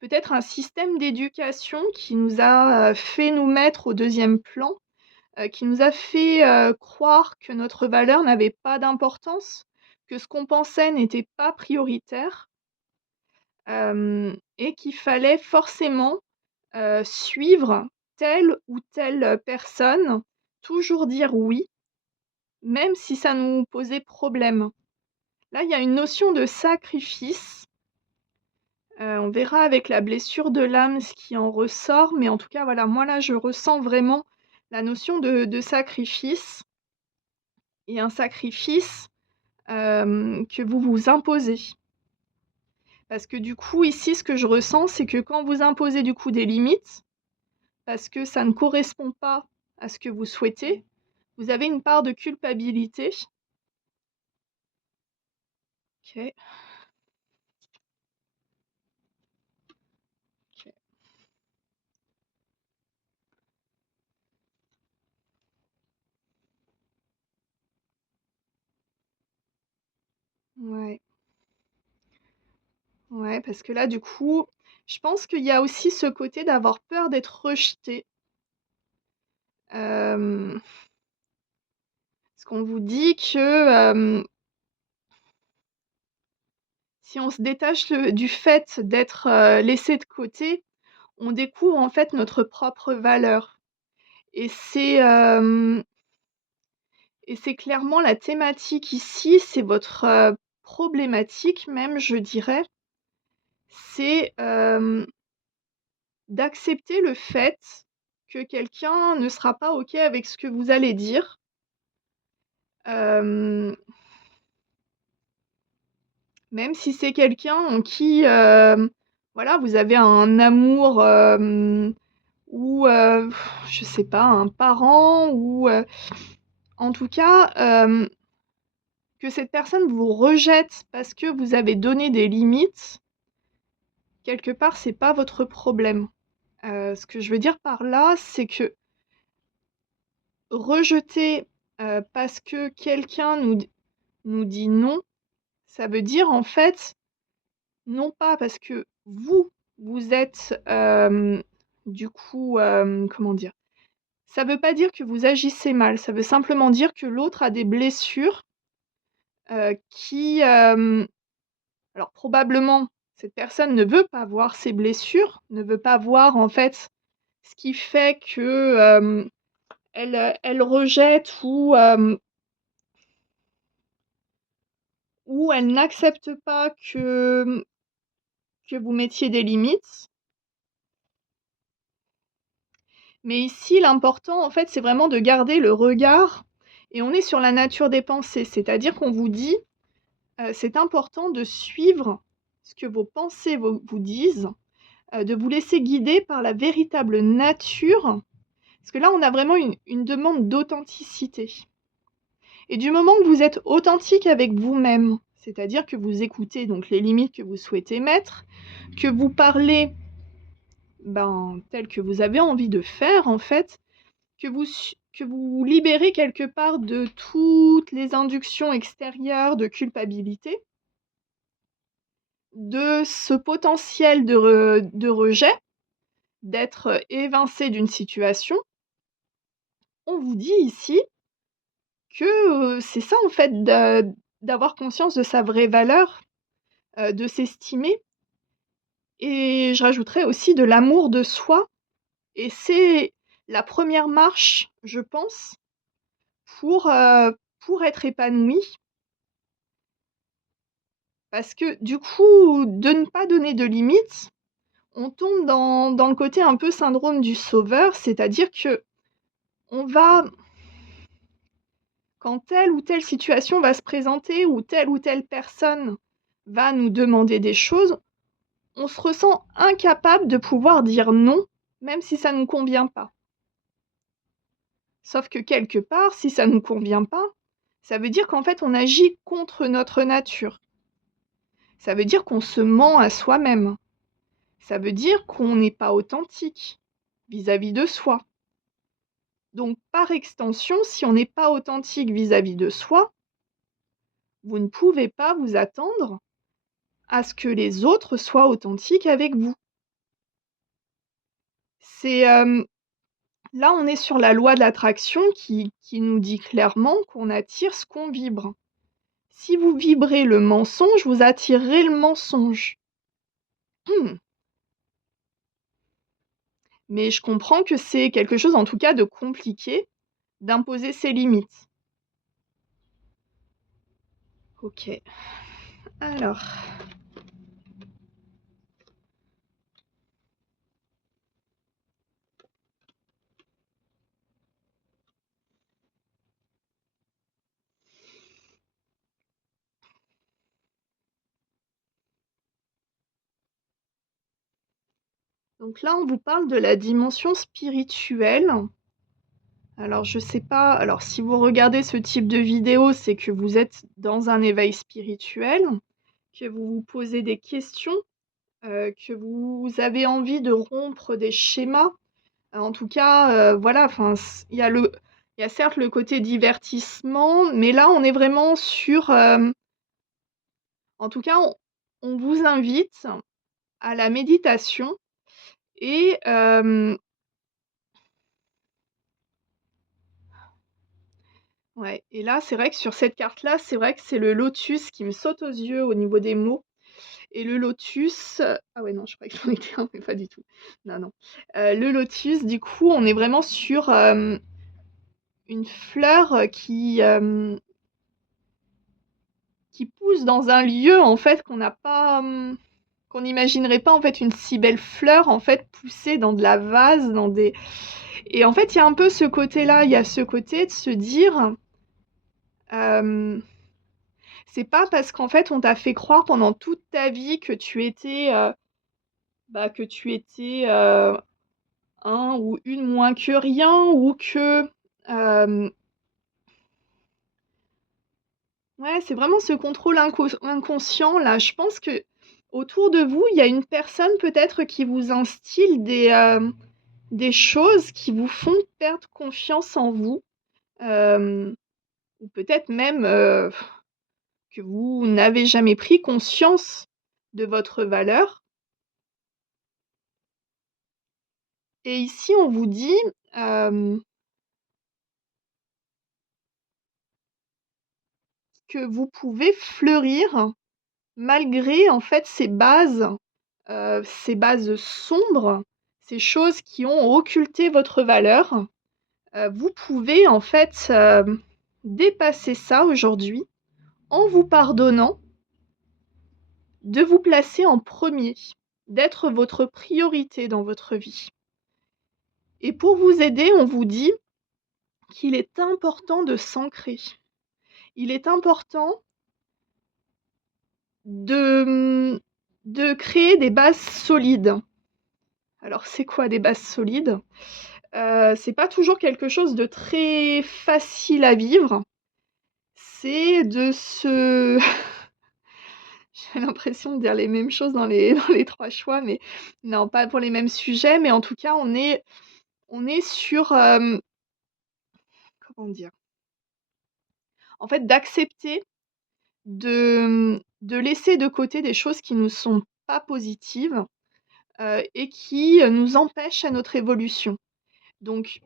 peut-être un système d'éducation qui nous a fait nous mettre au deuxième plan, qui nous a fait croire que notre valeur n'avait pas d'importance, que ce qu'on pensait n'était pas prioritaire, et qu'il fallait forcément suivre telle ou telle personne, toujours dire oui, même si ça nous posait problème. Là, il y a une notion de sacrifice. On verra avec la blessure de l'âme ce qui en ressort, mais en tout cas, voilà, moi là, je ressens vraiment la notion de sacrifice, et un sacrifice que vous vous imposez. Parce que du coup, ici, ce que je ressens, c'est que quand vous imposez du coup des limites, parce que ça ne correspond pas à ce que vous souhaitez, vous avez une part de culpabilité. Ok. Ok. Ouais. Ouais, parce que là, du coup, je pense qu'il y a aussi ce côté d'avoir peur d'être rejeté. Parce qu'on vous dit que si on se détache du fait d'être laissé de côté, on découvre en fait notre propre valeur. Et c'est clairement la thématique ici, c'est votre problématique même, je dirais. C'est d'accepter le fait que quelqu'un ne sera pas OK avec ce que vous allez dire. Hem, Même si c'est quelqu'un en qui, voilà, vous avez un amour, ou je sais pas, un parent ou en tout cas, que cette personne vous rejette parce que vous avez donné des limites, quelque part, c'est pas votre problème. Ce que je veux dire par là, c'est que rejeter, parce que quelqu'un nous dit non, ça veut dire en fait, non pas parce que vous êtes, du coup, comment dire? Ça veut pas dire que vous agissez mal, ça veut simplement dire que l'autre a des blessures, qui, alors probablement, cette personne ne veut pas voir ses blessures, ne veut pas voir en fait ce qui fait que, elle rejette ou elle n'accepte pas que vous mettiez des limites. Mais ici, l'important, en fait, c'est vraiment de garder le regard et on est sur la nature des pensées. C'est-à-dire qu'on vous dit, c'est important de suivre ce que vos pensées vous disent, de vous laisser guider par la véritable nature. Parce que là, on a vraiment une demande d'authenticité. Et du moment que vous êtes authentique avec vous-même, c'est-à-dire que vous écoutez donc les limites que vous souhaitez mettre, que vous parlez tel que vous avez envie de faire en fait, que vous libérez quelque part de toutes les inductions extérieures de culpabilité, de ce potentiel de rejet, d'être évincé d'une situation, on vous dit ici que c'est ça en fait d'avoir conscience de sa vraie valeur, de s'estimer et je rajouterais aussi de l'amour de soi et c'est la première marche, je pense, pour être épanoui. Parce que du coup, de ne pas donner de limites, on tombe dans le côté un peu syndrome du sauveur, c'est-à-dire que on va quand telle ou telle situation va se présenter ou telle personne va nous demander des choses, on se ressent incapable de pouvoir dire non, même si ça ne nous convient pas. Sauf que quelque part, si ça ne nous convient pas, ça veut dire qu'en fait on agit contre notre nature. Ça veut dire qu'on se ment à soi-même. Ça veut dire qu'on n'est pas authentique vis-à-vis de soi. Donc par extension, si on n'est pas authentique vis-à-vis de soi, vous ne pouvez pas vous attendre à ce que les autres soient authentiques avec vous. C'est là, on est sur la loi de l'attraction qui nous dit clairement qu'on attire ce qu'on vibre. Si vous vibrez le mensonge, vous attirerez le mensonge. Mais je comprends que c'est quelque chose, en tout cas, de compliqué d'imposer ses limites. Ok. Alors. Donc là, on vous parle de la dimension spirituelle. Alors, je sais pas, alors si vous regardez ce type de vidéo, c'est que vous êtes dans un éveil spirituel, que vous vous posez des questions, que vous avez envie de rompre des schémas. En tout cas, voilà, enfin, il y a certes le côté divertissement, mais là, on est vraiment sur, en tout cas, on vous invite à la méditation et ouais, et là, c'est vrai que sur cette carte-là, c'est vrai que c'est le lotus qui me saute aux yeux au niveau des mots. Et le lotus, ah ouais, non, je croyais que j'en étais un, mais pas du tout. Non, non. Le lotus, du coup, on est vraiment sur une fleur qui pousse dans un lieu en fait qu'on n'a pas, qu'on n'imaginerait pas en fait une si belle fleur en fait pousser dans de la vase, dans des. Et en fait, il y a un peu ce côté-là, il y a ce côté de se dire. euh, C'est pas parce qu'en fait on t'a fait croire pendant toute ta vie que tu étais un ou une moins que rien, ou que... Ouais, c'est vraiment ce contrôle inconscient là. Je pense que autour de vous, il y a une personne peut-être qui vous instille des choses qui vous font perdre confiance en vous, euh, ou peut-être même que vous n'avez jamais pris conscience de votre valeur. Et ici, on vous dit euh, que vous pouvez fleurir malgré en fait ces bases sombres, ces choses qui ont occulté votre valeur. Vous pouvez en fait dépasser ça aujourd'hui en vous pardonnant de vous placer en premier, d'être votre priorité dans votre vie. Et pour vous aider, on vous dit qu'il est important de s'ancrer. Il est important de créer des bases solides. Alors, c'est quoi des bases solides? C'est pas toujours quelque chose de très facile à vivre. C'est de se... J'ai l'impression de dire les mêmes choses dans les trois choix, mais non, pas pour les mêmes sujets, mais en tout cas, on est sur... comment dire? En fait, d'accepter de laisser de côté des choses qui ne sont pas positives et qui nous empêchent à notre évolution. Donc,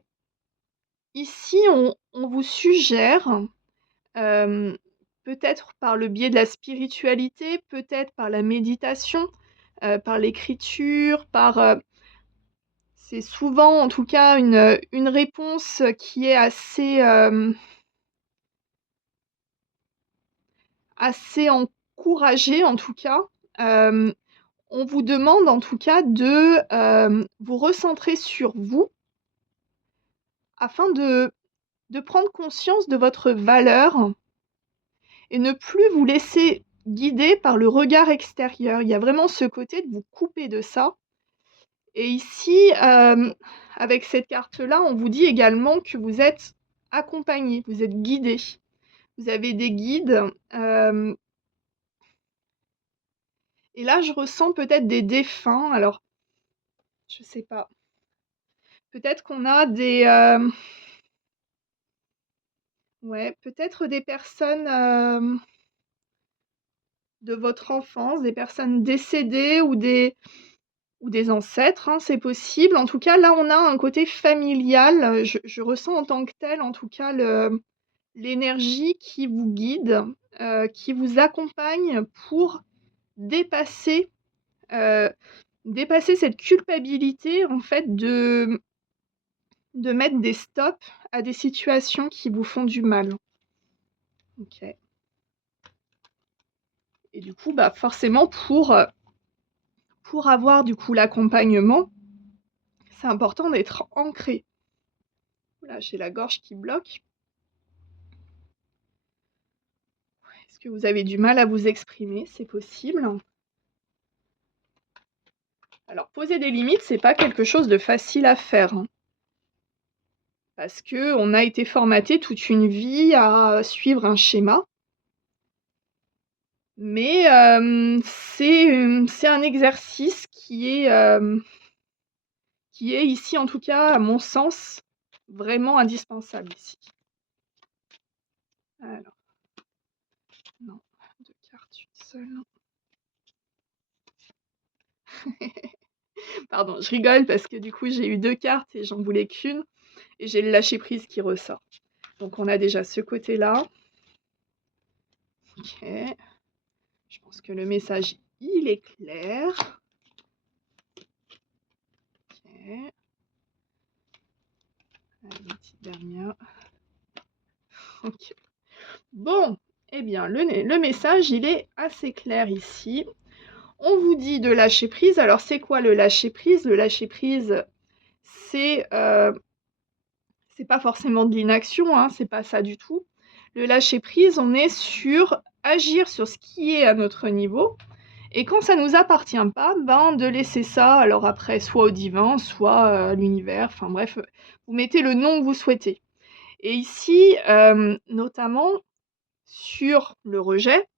ici, on vous suggère, peut-être par le biais de la spiritualité, peut-être par la méditation, par l'écriture, c'est souvent, en tout cas, une réponse qui est assez encouragée, en tout cas. Euh, on vous demande, en tout cas, de vous recentrer sur vous afin de prendre conscience de votre valeur et ne plus vous laisser guider par le regard extérieur. Il y a vraiment ce côté de vous couper de ça. Et ici, avec cette carte-là, on vous dit également que vous êtes accompagné, vous êtes guidé. Vous avez des guides. Et là, je ressens peut-être des défunts. Alors, je sais pas. Peut-être qu'on a ouais, peut-être des personnes de votre enfance, des personnes décédées ou des ancêtres, hein, c'est possible. En tout cas, là, on a un côté familial. Je ressens en tant que tel, en tout cas, l'énergie qui vous guide, qui vous accompagne pour dépasser, euh, dépasser cette culpabilité, en fait, de mettre des stops à des situations qui vous font du mal. Ok. Et du coup, bah, forcément, pour avoir du coup l'accompagnement, c'est important d'être ancré. Là, j'ai la gorge qui bloque. Est-ce que vous avez du mal à vous exprimer? C'est possible. Alors, poser des limites, c'est pas quelque chose de facile à faire, hein, parce que on a été formaté toute une vie à suivre un schéma. Mais c'est un exercice qui est ici, en tout cas, à mon sens, vraiment indispensable ici. Alors, non, 2 cartes, une seule. Pardon, je rigole parce que du coup, j'ai eu 2 cartes et j'en voulais qu'une. Et j'ai le lâcher-prise qui ressort. Donc, on a déjà ce côté-là. Ok. Je pense que le message, il est clair. Ok. Allez, une petite dernière. Ok. Bon, eh bien, le message, il est assez clair ici. On vous dit de lâcher prise. Alors, c'est quoi le lâcher prise? Le lâcher prise, c'est pas forcément de l'inaction, hein, c'est pas ça du tout. Le lâcher prise, on est sur agir sur ce qui est à notre niveau Et quand ça nous appartient pas, ben, de laisser ça, alors après, soit au divin, soit à l'univers, enfin bref, vous mettez le nom que vous souhaitez. Et ici, notamment sur le rejet,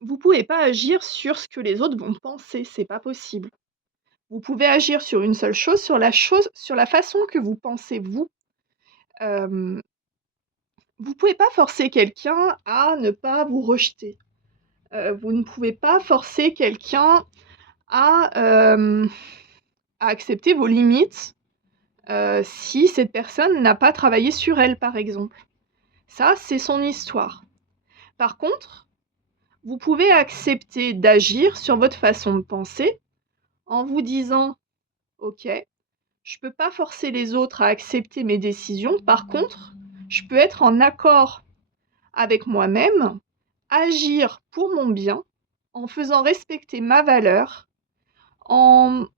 vous pouvez pas agir sur ce que les autres vont penser, c'est pas possible. Vous pouvez agir sur une seule chose, sur la façon que vous pensez vous. Hem, vous pouvez pas forcer quelqu'un à ne pas vous rejeter. Vous ne pouvez pas forcer quelqu'un à, à accepter vos limites, si cette personne n'a pas travaillé sur elle, par exemple. Ça, c'est son histoire. Par contre, vous pouvez accepter d'agir sur votre façon de penser en vous disant: «OK, je peux pas forcer les autres à accepter mes décisions. Par contre, je peux être en accord avec moi-même, agir pour mon bien, en faisant respecter ma valeur, en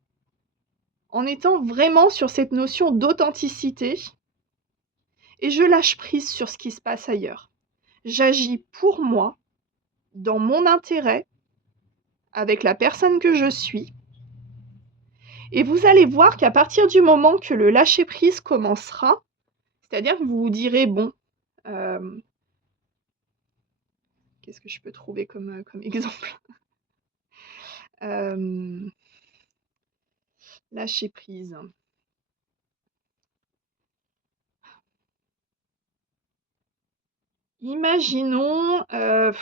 étant vraiment sur cette notion d'authenticité et je lâche prise sur ce qui se passe ailleurs. J'agis pour moi, dans mon intérêt, avec la personne que je suis et vous allez voir qu'à partir du moment que le lâcher prise commencera, c'est-à-dire que vous vous direz: «Bon, hem» qu'est-ce que je peux trouver comme exemple? Hem, lâcher prise. Imaginons, alors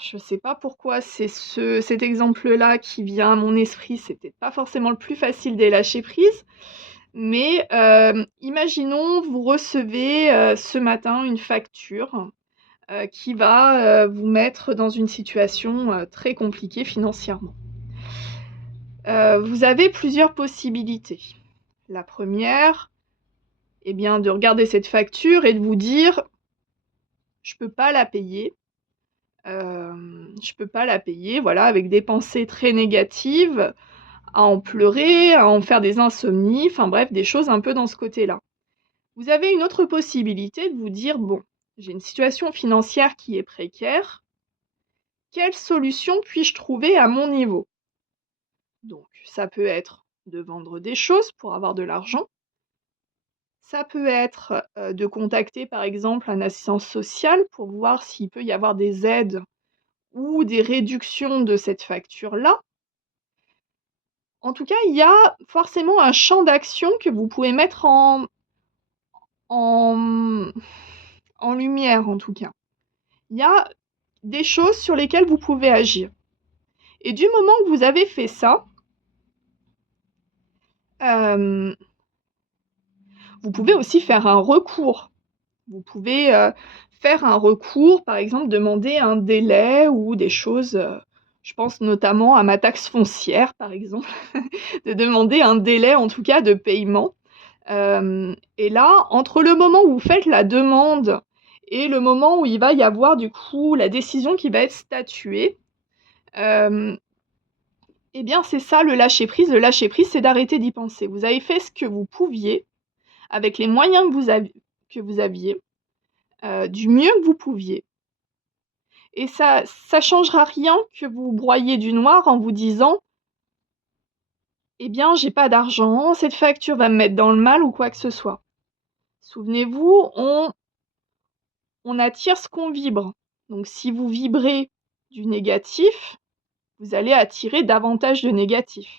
je sais pas pourquoi c'est cet exemple-là qui vient à mon esprit, c'est peut-être pas forcément le plus facile des lâcher prise, mais imaginons vous recevez, ce matin une facture, qui va, vous mettre dans une situation, très compliquée financièrement. Vous avez plusieurs possibilités. La première, eh bien, de regarder cette facture et de vous dire: «Je peux pas la payer». Je peux pas la payer, voilà, avec des pensées très négatives, à en pleurer, à en faire des insomnies, enfin bref, des choses un peu dans ce côté-là. Vous avez une autre possibilité de vous dire: «Bon, j'ai une situation financière qui est précaire, quelle solution puis-je trouver à mon niveau?» Donc ça peut être de vendre des choses pour avoir de l'argent, ça peut être, de contacter par exemple un assistant social pour voir s'il peut y avoir des aides ou des réductions de cette facture-là. En tout cas, il y a forcément un champ d'action que vous pouvez mettre en, en lumière, en tout cas. Il y a des choses sur lesquelles vous pouvez agir et du moment que vous avez fait ça, hem, vous pouvez aussi faire un recours. Vous pouvez, faire un recours, par exemple, demander un délai ou des choses, je pense notamment à ma taxe foncière, par exemple, de demander un délai, en tout cas, de paiement. Et là, entre le moment où vous faites la demande et le moment où il va y avoir du coup la décision qui va être statuée, hem, et bien c'est ça le lâcher prise. Le lâcher prise, c'est d'arrêter d'y penser. Vous avez fait ce que vous pouviez avec les moyens que vous aviez, du mieux que vous pouviez et ça changera rien que vous broyiez du noir en vous disant: «Eh bien, j'ai pas d'argent, cette facture va me mettre dans le mal» ou quoi que ce soit. Souvenez-vous, on attire ce qu'on vibre. Donc si vous vibrez du négatif, vous allez attirer davantage de négatif.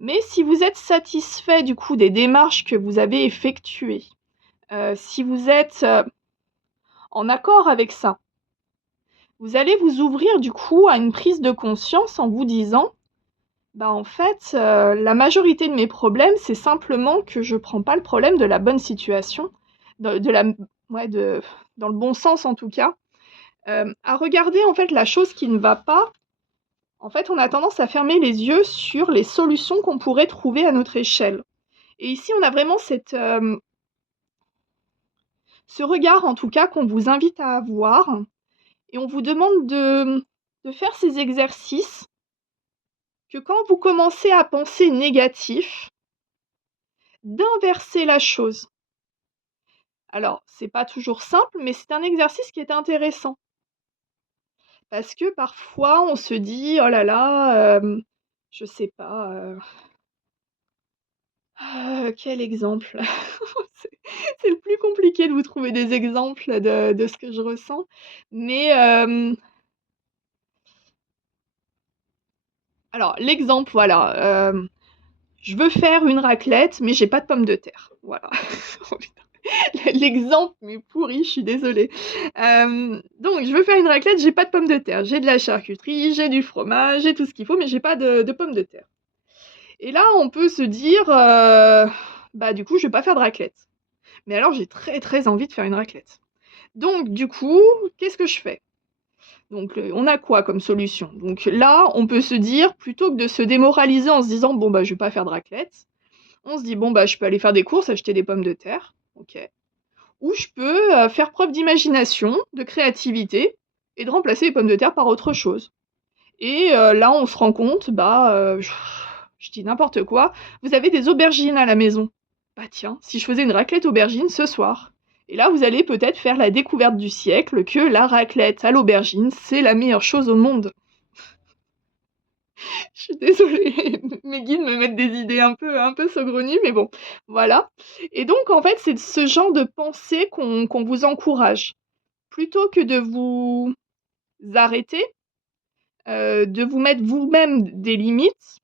Mais si vous êtes satisfait du coup des démarches que vous avez effectuées, si vous êtes, en accord avec ça, vous allez vous ouvrir du coup à une prise de conscience en vous disant: «Bah, en fait, la majorité de mes problèmes, c'est simplement que je prends pas le problème de la bonne situation, de la ouais, de dans le bon sens en tout cas». À regarder en fait la chose qui ne va pas, en fait, on a tendance à fermer les yeux sur les solutions qu'on pourrait trouver à notre échelle. Et ici, on a vraiment ce regard en tout cas qu'on vous invite à avoir et on vous demande de faire ces exercices, que quand vous commencez à penser négatif, d'inverser la chose. Alors, c'est pas toujours simple, mais c'est un exercice qui est intéressant. Parce que parfois on se dit: «Oh là là», je sais pas, quel exemple? C'est c'est le plus compliqué de vous trouver des exemples de ce que je ressens, mais alors l'exemple, voilà, je veux faire une raclette, mais j'ai pas de pommes de terre. Voilà. Oh putain, l'exemple mais pourri, je suis désolée. Donc je veux faire une raclette, j'ai pas de pommes de terre. J'ai de la charcuterie, j'ai du fromage, j'ai tout ce qu'il faut, mais j'ai pas de pommes de terre. Et là, on peut se dire, bah, du coup, je vais pas faire de raclette. Mais alors j'ai très, très envie de faire une raclette. Donc du coup, qu'est-ce que je fais? Donc on a quoi comme solution? Donc là, on peut se dire, plutôt que de se démoraliser en se disant: «Bon, bah, je vais pas faire de raclette», on se dit: «Bon, bah, je peux aller faire des courses, acheter des pommes de terre». OK. Ou je peux, faire preuve d'imagination, de créativité et de remplacer les pommes de terre par autre chose. Et là, on se rend compte, bah, je dis n'importe quoi, vous avez des aubergines à la maison. Bah tiens, si je faisais une raclette aubergine ce soir? Et là, vous allez peut-être faire la découverte du siècle que la raclette à l'aubergine, c'est la meilleure chose au monde. Je suis désolée, mes guides me mettent des idées un peu saugrenues, mais bon, voilà. Et donc en fait, c'est ce genre de pensée qu'on vous encourage. Plutôt que de vous arrêter, de vous mettre vous-même des limites,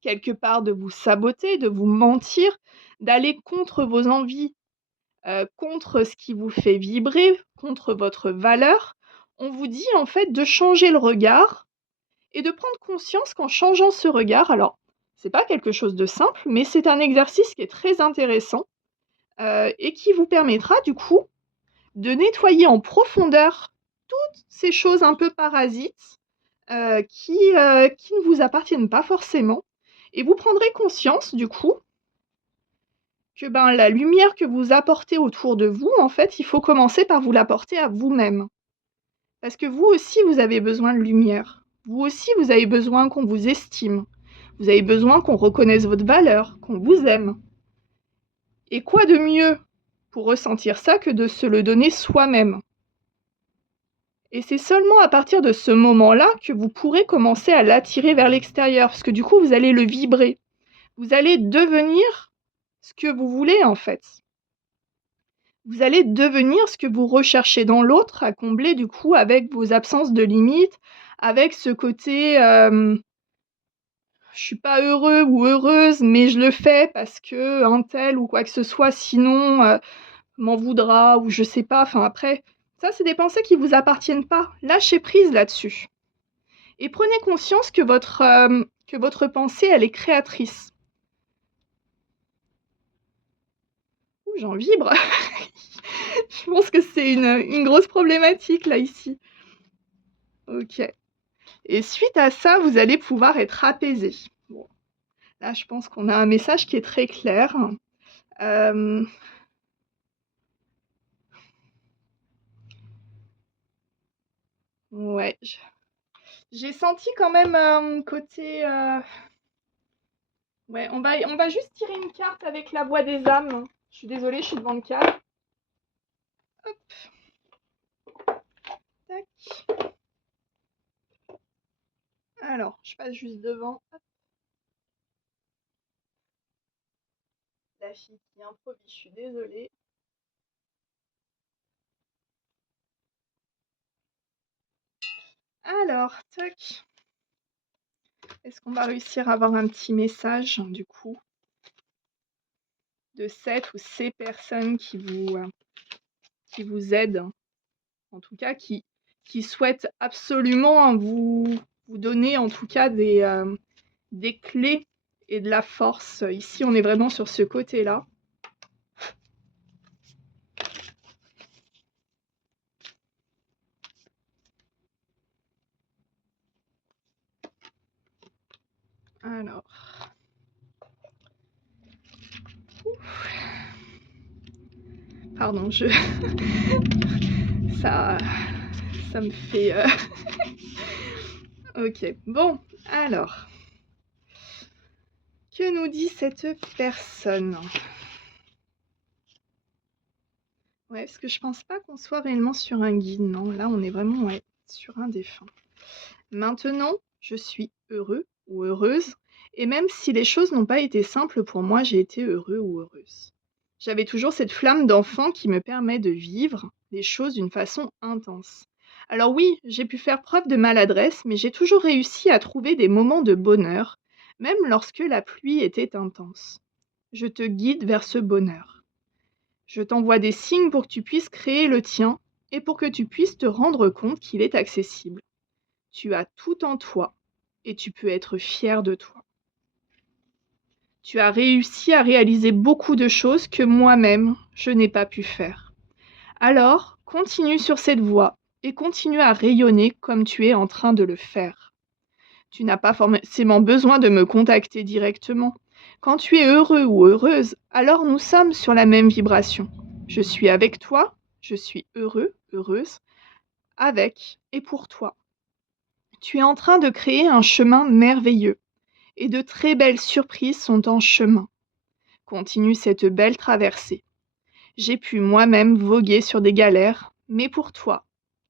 quelque part de vous saboter, de vous mentir, d'aller contre vos envies, contre ce qui vous fait vibrer, contre votre valeur. On vous dit en fait de changer le regard et de prendre conscience qu'en changeant ce regard, alors c'est pas quelque chose de simple, mais c'est un exercice qui est très intéressant, et qui vous permettra du coup de nettoyer en profondeur toutes ces choses un peu parasites, qui ne vous appartiennent pas forcément, et vous prendrez conscience du coup que, ben, la lumière que vous apportez autour de vous, en fait, il faut commencer par vous l'apporter à vous-même. Parce que vous aussi, vous avez besoin de lumière. Vous aussi, vous avez besoin qu'on vous estime. Vous avez besoin qu'on reconnaisse votre valeur, qu'on vous aime. Et quoi de mieux pour ressentir ça que de se le donner soi-même? Et c'est seulement à partir de ce moment-là que vous pourrez commencer à l'attirer vers l'extérieur, parce que du coup, vous allez le vibrer. Vous allez devenir ce que vous voulez, en fait. Vous allez devenir ce que vous recherchez dans l'autre à combler, du coup, avec vos absences de limites, avec ce côté, «Je suis pas heureux ou heureuse, mais je le fais parce qu'un tel ou quoi que ce soit, sinon, m'en voudra» ou je sais pas. Enfin après, ça, c'est des pensées qui vous appartiennent pas. Lâchez prise là-dessus. Et prenez conscience que votre pensée, elle est créatrice. Ouh, j'en vibre. Je pense que c'est une grosse problématique là, ici. OK. Et suite à ça, vous allez pouvoir être apaisé. Bon, là, je pense qu'on a un message qui est très clair. Hem, ouais, j'ai senti quand même, côté, ouais, on va juste tirer une carte avec la voix des âmes. Je suis désolée, je suis devant le cadre. Tac. Alors, je passe juste devant. Hop. La fille qui improvise, je suis désolée. Alors, tac. Est-ce qu'on va réussir à avoir un petit message, du coup, de cette ou ces personnes qui vous aident, en tout cas, qui souhaitent absolument vous donner, en tout cas, des clés et de la force. Ici, on est vraiment sur ce côté-là. Alors. Pardon, ça ça me fait, OK. Bon, alors, que nous dit cette personne? Ouais, parce que je pense pas qu'on soit réellement sur un guide, non, là, on est vraiment, ouais. sur un défunt. Maintenant, je suis heureux ou heureuse, et même si les choses n'ont pas été simples pour moi, j'ai été heureux ou heureuse. J'avais toujours cette flamme d'enfant qui me permet de vivre les choses d'une façon intense. Alors oui, j'ai pu faire preuve de maladresse, mais j'ai toujours réussi à trouver des moments de bonheur, même lorsque la pluie était intense. Je te guide vers ce bonheur. Je t'envoie des signes pour que tu puisses créer le tien et pour que tu puisses te rendre compte qu'il est accessible. Tu as tout en toi et tu peux être fier de toi. Tu as réussi à réaliser beaucoup de choses que moi-même, je n'ai pas pu faire. Alors, continue sur cette voie et continue à rayonner comme tu es en train de le faire. Tu n'as pas forcément besoin de me contacter directement. Quand tu es heureux ou heureuse, alors nous sommes sur la même vibration. Je suis avec toi, je suis heureux, heureuse, avec et pour toi. Tu es en train de créer un chemin merveilleux et de très belles surprises sont en chemin. Continue cette belle traversée. J'ai pu moi-même voguer sur des galères, mais pour toi,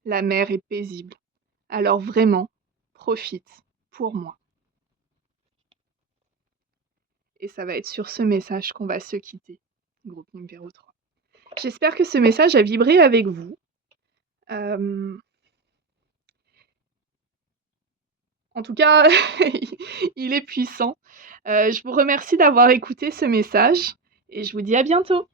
la mer est paisible. Alors vraiment, profite pour moi. Et ça va être sur ce message qu'on va se quitter, groupe numéro 3. J'espère que ce message a vibré avec vous. En tout cas, il est puissant. Je vous remercie d'avoir écouté ce message et je vous dis à bientôt.